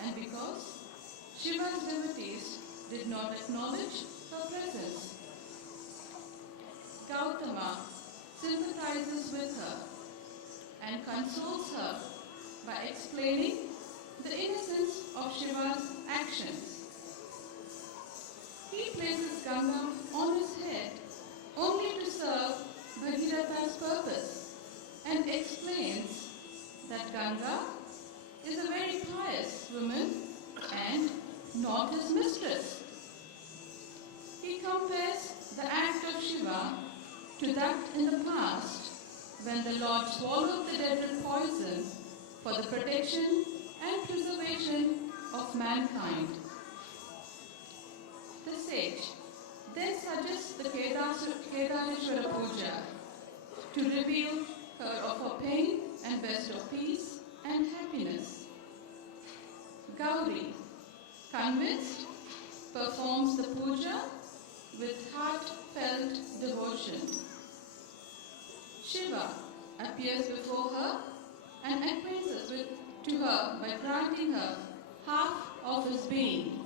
and because Shiva's devotees did not acknowledge her presence, Gautama sympathizes with her and consoles her by explaining the innocence of Shiva's actions. He places Ganga on his head only to serve Bhagiratha's purpose and explains that Ganga is a very pious woman and not his mistress. He compares the act of Shiva to that in the past when the Lord swallowed the deadly poison for the protection and preservation of mankind. The sage then suggests the Kedareshwara Puja to reveal her of her pain and bestow peace and happiness. Gauri, convinced, performs the puja with heartfelt devotion. Shiva appears before her and acquiesces to her by granting her half of his being.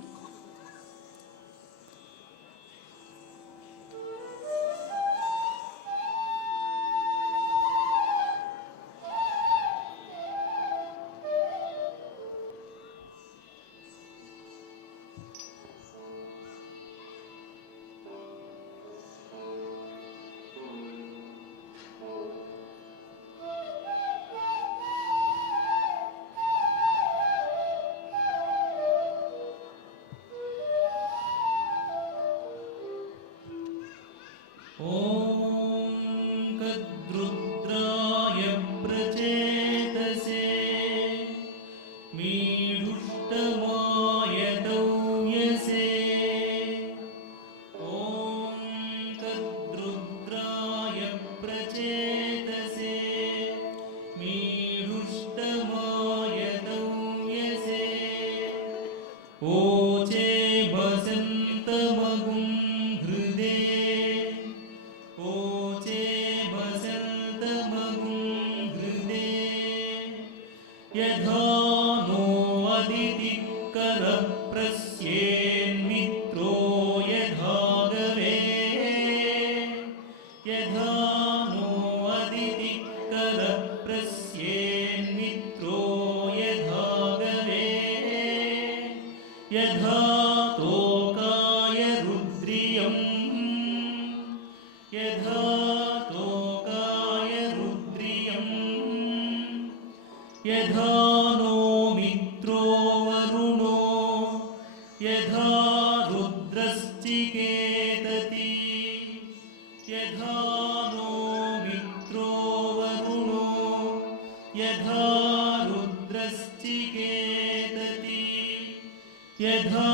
ॐ कद्रुद्राय प्रचेतसे मीढुष्टमाय तौयसे ॐ कद्रुद्राय प्रचेतसे मीढुष्टमाय तौयसे ओचे बसन्तमगुं हृदे यथा no Aditi करप्रस्येन्मित्रो यथा गवे यथा no Aditi करप्रस्येन्मित्रो यथा गवे यथा तोकाय रुद्रियम् यथा तोकाय रुद्रियम् यथा no मित्रो वरुणो यथा रुद्रश्चिकेतति यथा नो मित्रो वरुणो यथा रुद्रश्चिकेतति यथा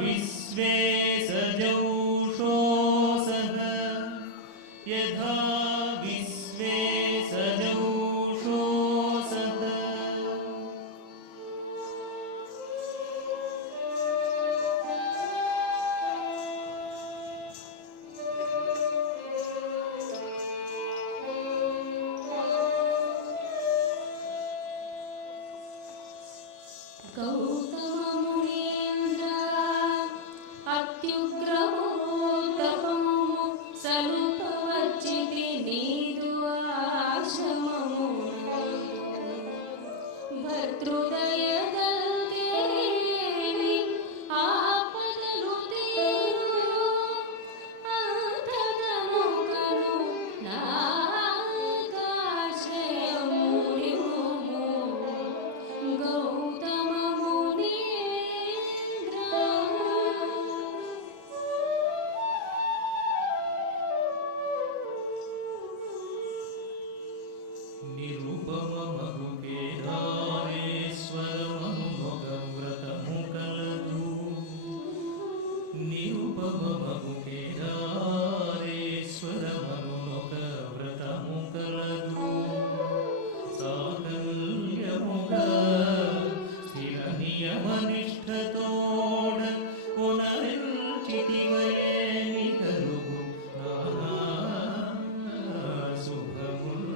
विश्वे सजौषोऽसः यथा विश्वे सजौषोऽसः गौतममुनीन्द्र अत्युग्रमो तपमु सलुपवच्चिति नीदु आश्रममुन भर्तृदयदल्देवी आपदಲು ತೀರು ಅಂತದನುಕನು ನಾಗಾಶ್ರಯಮುನಿಮು ಗೌತಮ ಮುನೀಂದ್ರ నిరుపమ మగుకేదారేశ్వర మనుమగవ్రతము కలదు నిరుపమ మగుకేదారేశ్వర మనుమగ వ్రతము కలదు సాకల్యముగ స్థిర నియమనిష్ఠతోడ పునరిల్చితివయేమి కలుగు నానా శుభముల్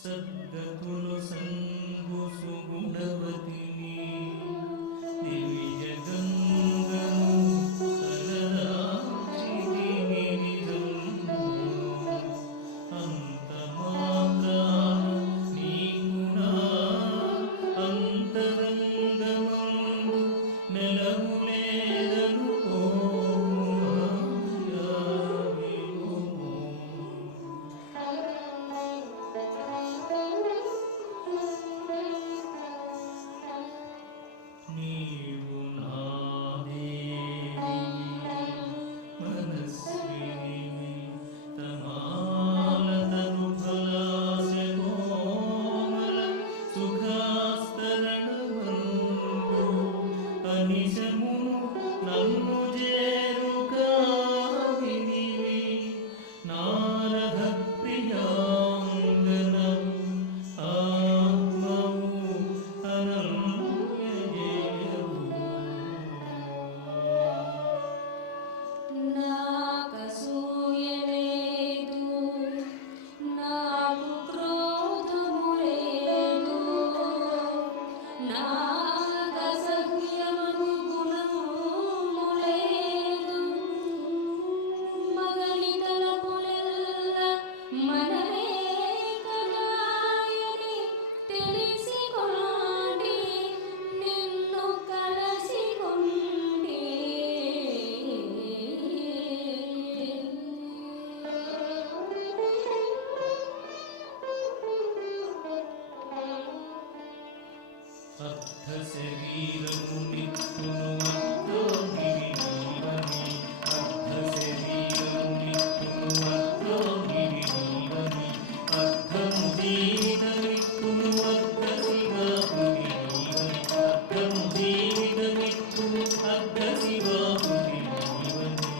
సద్గతులు సంగు సుగుణవతిని దివ్య గంగను తలదాచితిని నిజంబు అంత మాత్రాన నీకునా అంతరంగమందు నెలవులేదను నీవు నా దేవి మనస్విని తమాలతను ఫలాస కోమల సుఖాస్తరణమందు అనిశమును నన్ను చేరుకావినివి నారద ప్రియాంగనము ఆత్మవు అనన్యజేయవు నాకసూయలేదు నాకు క్రోధము లేదు నాకసహ్యమగు గుణము లేదు మగలితల పులెల్ల మనమే కదాయని తెలిసికొండి నిన్ను కలసికొండి అర్థ శరీరము నిత్తును అర్థగిరి నీవని అర్థ శరీరము నిత్తును అర్థగిరి నీవని అర్థము జీవిత నిత్తును అర్థ శివాపురి నీవని అర్థము జీవిత నిత్తును అర్థ శివాపురి నీవని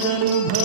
ಸದಾನಂದ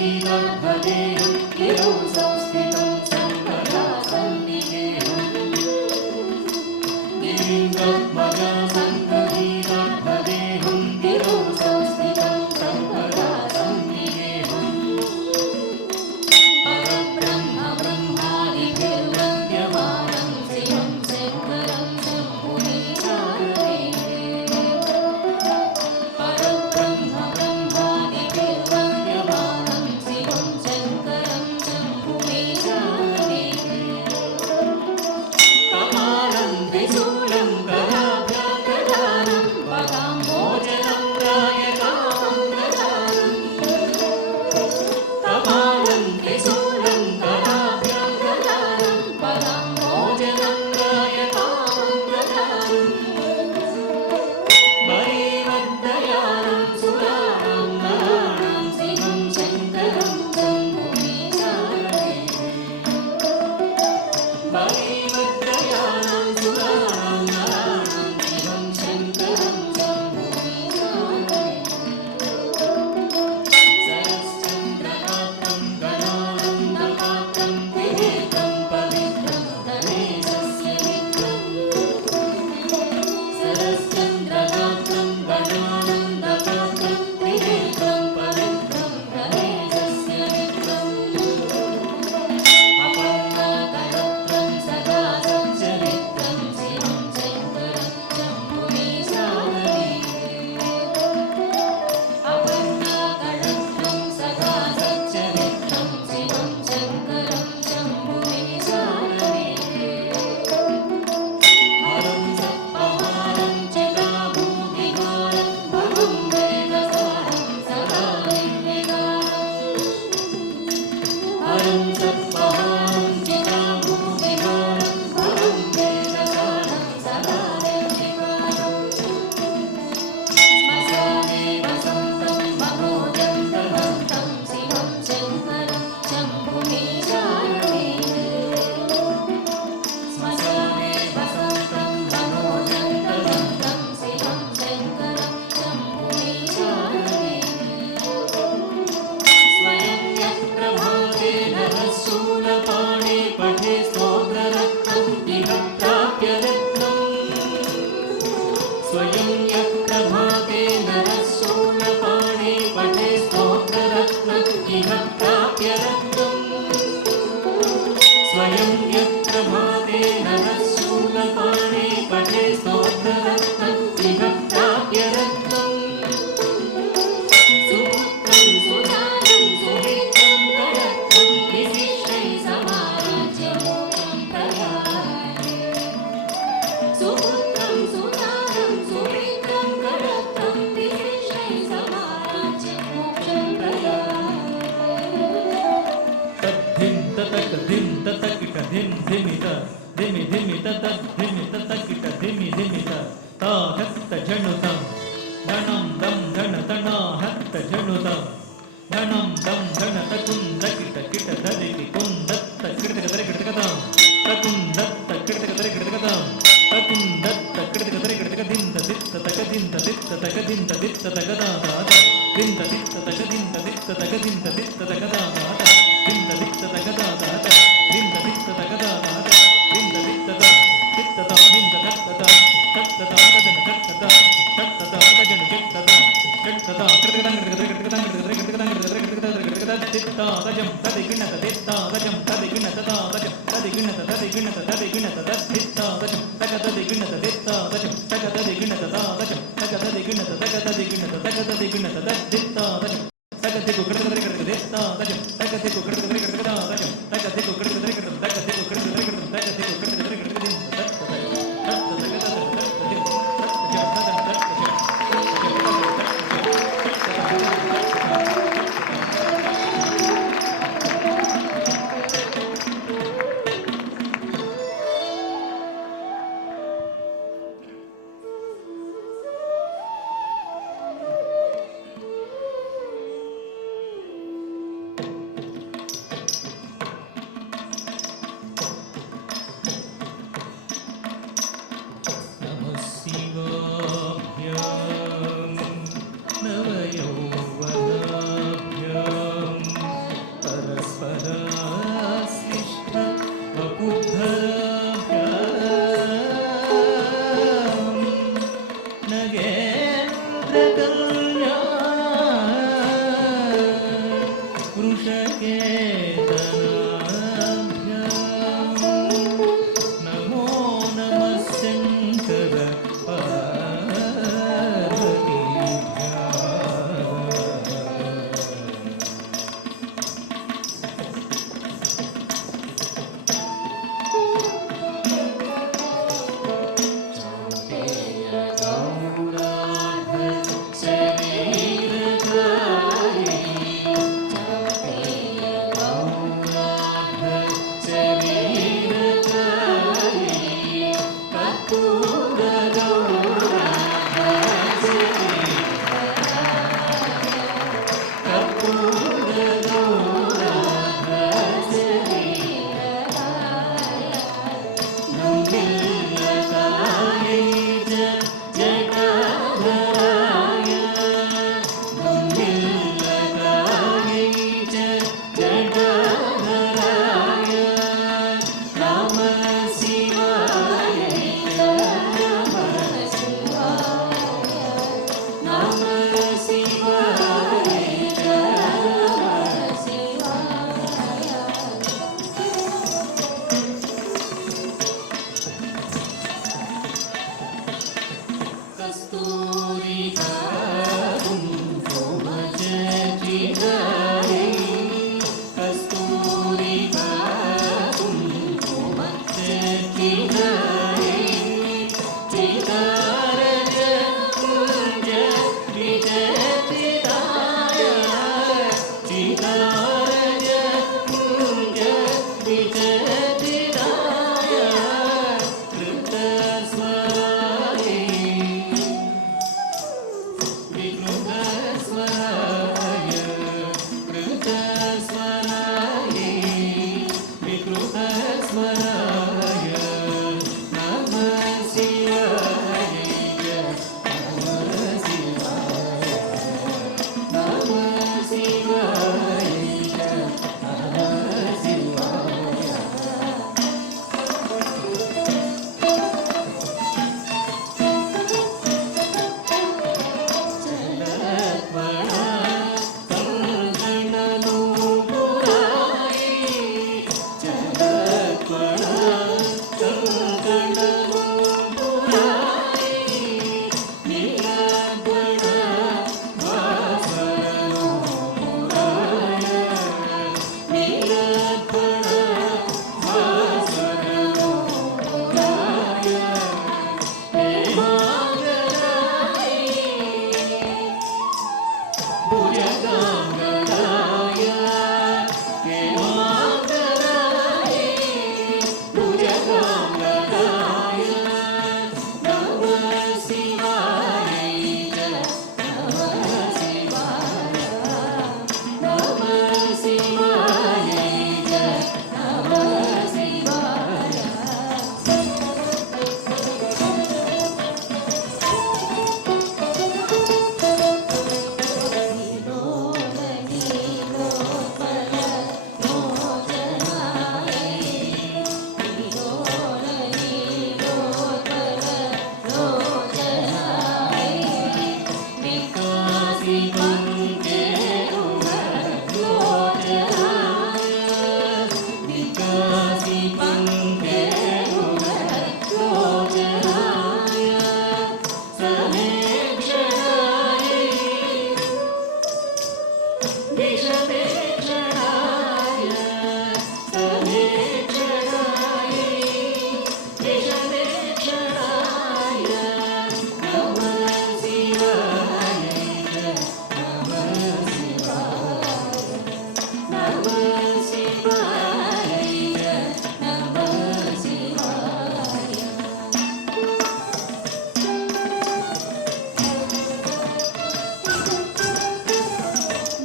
सङ्गीतार्थदेहं गिरौ संस्थितं सर्वदा सन्निधेयम् गिरीन्द्रध्वजा सङ्गीतार्थदेहं गिरौ संस्थितं सर्वदा सन्निधेयम् परब्रह्म ब्रह्मादिभिर्वन्द्यमानं शिवं शङ्करं शम्भुमीशानने परब्रह्म ब्रह्मादिभिर्वन्द्यमानं शिवं शङ्करं शम्भुमीशानने कपालं त्रिशूलं गदाभ्यागदानं पदाम्भोजनं रायकामं ददानं कपालं त्रिशूलं गदाभ्यागदानं पदाम्भोजनं रायकामं ददानं बलिवद्दयानं सुराणां नराणां शिवं शङ्करं शम्भुमीशानने बलिवद्दयानं सुराणां नराणां शिवं शङ्करं शम्भुमीशानने सरश्चन्द्रगात्रं गणानन्दपात्रं त्रिनेत्रं पवित्रं गणेशस्य मित्रम् सरश्चन्द्रगात्रं गणानन्दपात्रं त्रिनेत्रं पवित्रं गणेशस्य मित्रम् अपन्नाकरत्रं सदा सच्चरित्रं शिवं शङ्करं शम्भुमीशानने अपन्नाकरत्रं सदा सच्चरित्रं शिवं शङ्करं शम्भुमीशानने हरं सप्पहारं चिताभूमिहारं भवं वेदसारं सदा निर्विकारम् हरं सप्पहारं चिताभूमिहारं भवं वेदसारं सदा निर्विकारम् श्मशाने वसन्तं मनोजन्तहन्तं शिवं शङ्करं शम्भुमीशानने श्मशाने वसन्तं मनोजन्तहन्तं शिवं शङ्करं शम्भुमीशानने स्वयं यत्प्रभाते नरः शूलपाणे पठे स्तोत्ररत्नम् इह प्राप्य रत्नम् स्वयं यत्प्रभाते नरः शूलपाणे पठे स्तोत्ररत्नम् इह प्राप्य रत्नम् स्वयं यत्प्रभाते नरः शूलपाणे पठे स्तोत्ररत्नम् इह प्राप्य रत्नम् सुपुत्रं सुजातं सुमित्रं करत्रं विशिष्टैः समाराज्यमोक्षं प्रयाति सुपुत्रं सुजातं सुमित्रं करत्रं विशिष्टैः समाराज्यमोक्षं प्रयाति तद्धिं ततक धिं ततकिट धिं धिमित धिमि धिमित तद्धिमि ततकिट धिमि धिमित ताहत्त झणुतं धनं दं धनतना हत्त झणुतं धनं दं धनत कुन्दकिट किट धरिकि कुन्दत्त किटकदरिकिटकतं तकुन्दत्त किटकदरिकिटकतं तकुन्दत्त किटकदरिकिटकदिन्त दित्त तकदिन्त दित्त तकदिन्त दित्त तकदादात दिन्त दित्त तकदिन्त दित्त तकदिन्त दित्त तकदादात दिन्त दित्त तकदादात दिन्त दित्त तकदादात दिन्त दित्त दित्तदा दिन्त दत्तदा दत्तदा तदन दत्तदा दत्तदा तजन दत्तदा दत्तदा कृतकदं कृतकदं कृतकदं कृतकदं दित्ता तजं तदिगिणत दित्ता तजं तदिगिणत तजं तदिगिणत तदिगिणत तदिगिणत दित्ता तजं तकददिगिणत दित्ता तजं तकददिगिणत तजं तकददिगिणत तकददिगिणत तकददिगिणत दित्ता तजं तकदिगु कृतकदं दित्ता तजं तकदिगु कृतकदं तजं तकदिगु कृतकदं तकदिगु कृतकदं तकदिगु कृतकदं नमो नमः शङ्कर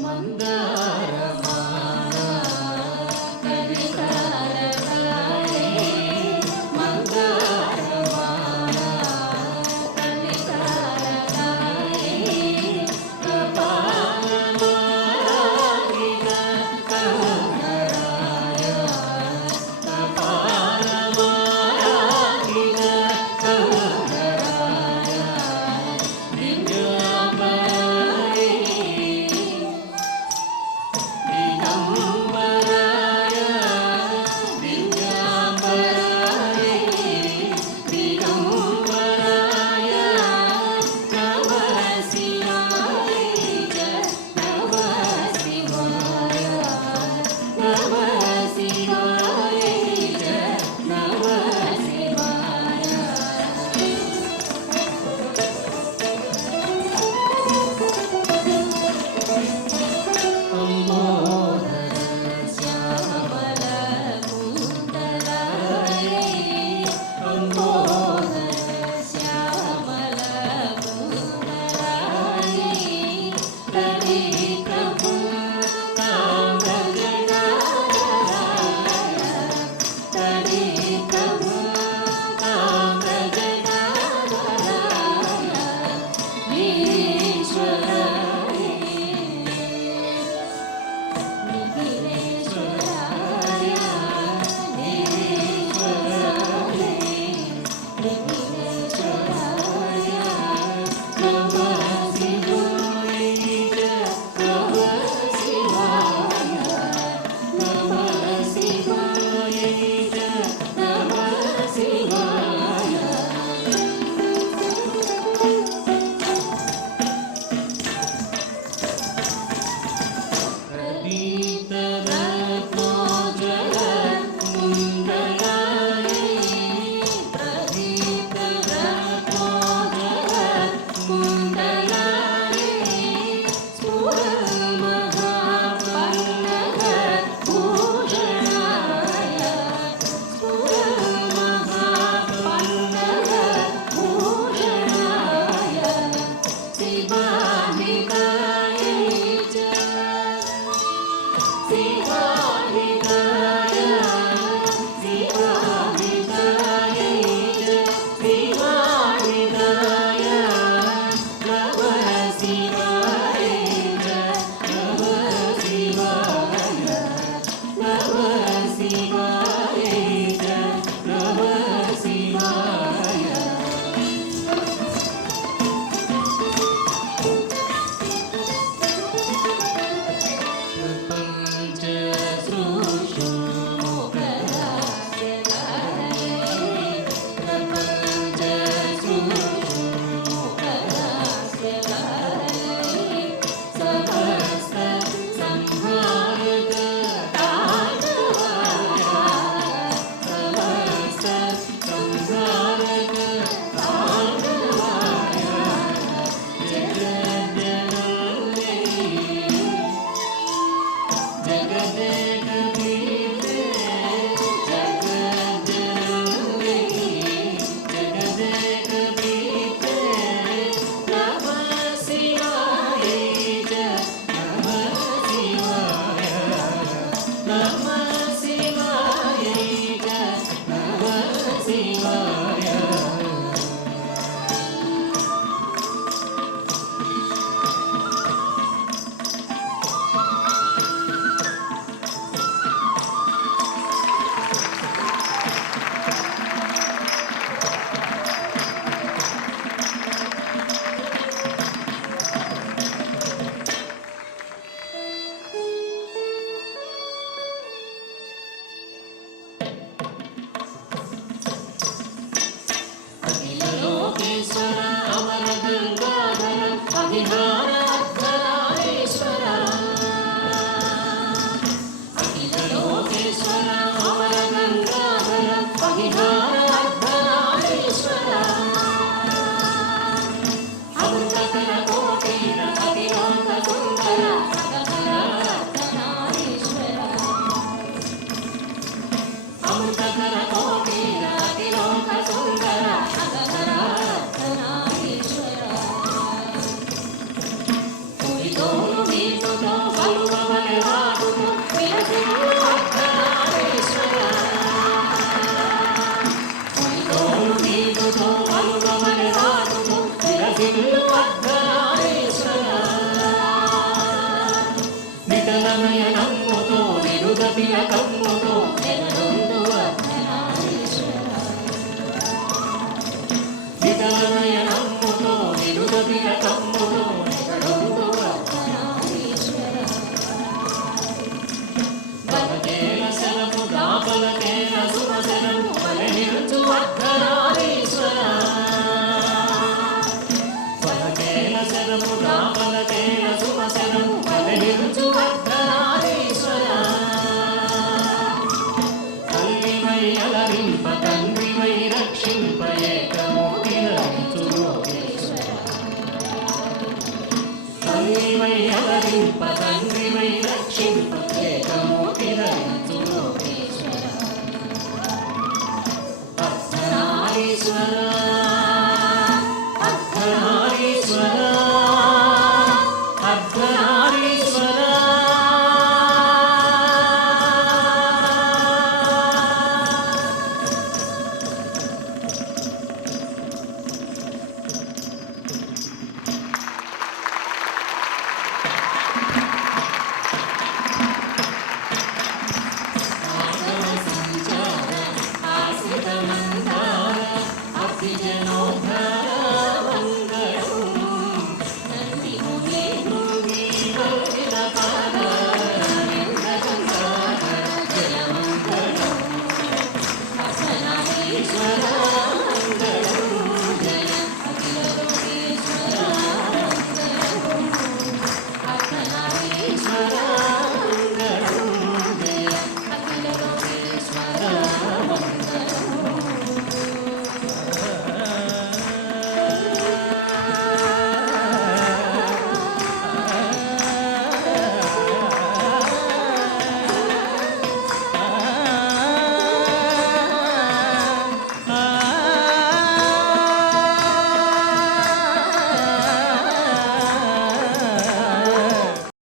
ಮಂದ शिवामिताय शिवामिताय शिवामिताय नमः शिवाय नमः शिवाय नमः शिवाय नमः शिवाय प्रपञ्च सृष्टि मोक्षदास्य काले प्रपञ्च सृष्टि मोक्षदास्य काले समस्त संहारक ताण्डवाय समस्त संहारक ताण्डवाय जगज्जननी जगदेकपीठे जगज्जननी जगदेकपीठे नमः शिवाय नमः शिवाय नमः शिवाय नमः शिवाय अखिल लोकेश्वर अमर गंगाधर अभिहार अर्धनारीश्वर अखिल लोकेश्वर अमर गंगाधर अभिहार अर्धनारीश्वर अमृतकर कोटिर अतिलोक सुंदर अगहर अर्धनारीश्वर अमृतकर कोटिर अतिलोक सुंदर अगहर अर्धनारीश्वर कुरितोनु नीतुतो बलुववने वादुतो विलसिल्लु अर्धनारीश्वर कुरितोनु नीतुतो बलुववने वादुतो विलसिल्लु अर्धनारीश्वर नितलनयनम्मुतो निरुदतिलकम्मुतो नेगडुंदु अर्धनारीश्वर नितलनयनम्मुतो निरुदतिलकम्मुतो नेगडुंदु अर्धनारीश्वर बलकेल शरमु दापलकेल सुमशरमु बलहिरुचु अर्धनारीश्वर बलकेल शरमु दापलकेल सुमशरमु बलहिरुचु अर्धनारीश्वर कल्विवै अलरिंप कन्विवै रक्षिंप एकमूर्तिरविचु योगेश्वर कल्विवै अलरिंप कन्विवै रक्षिंप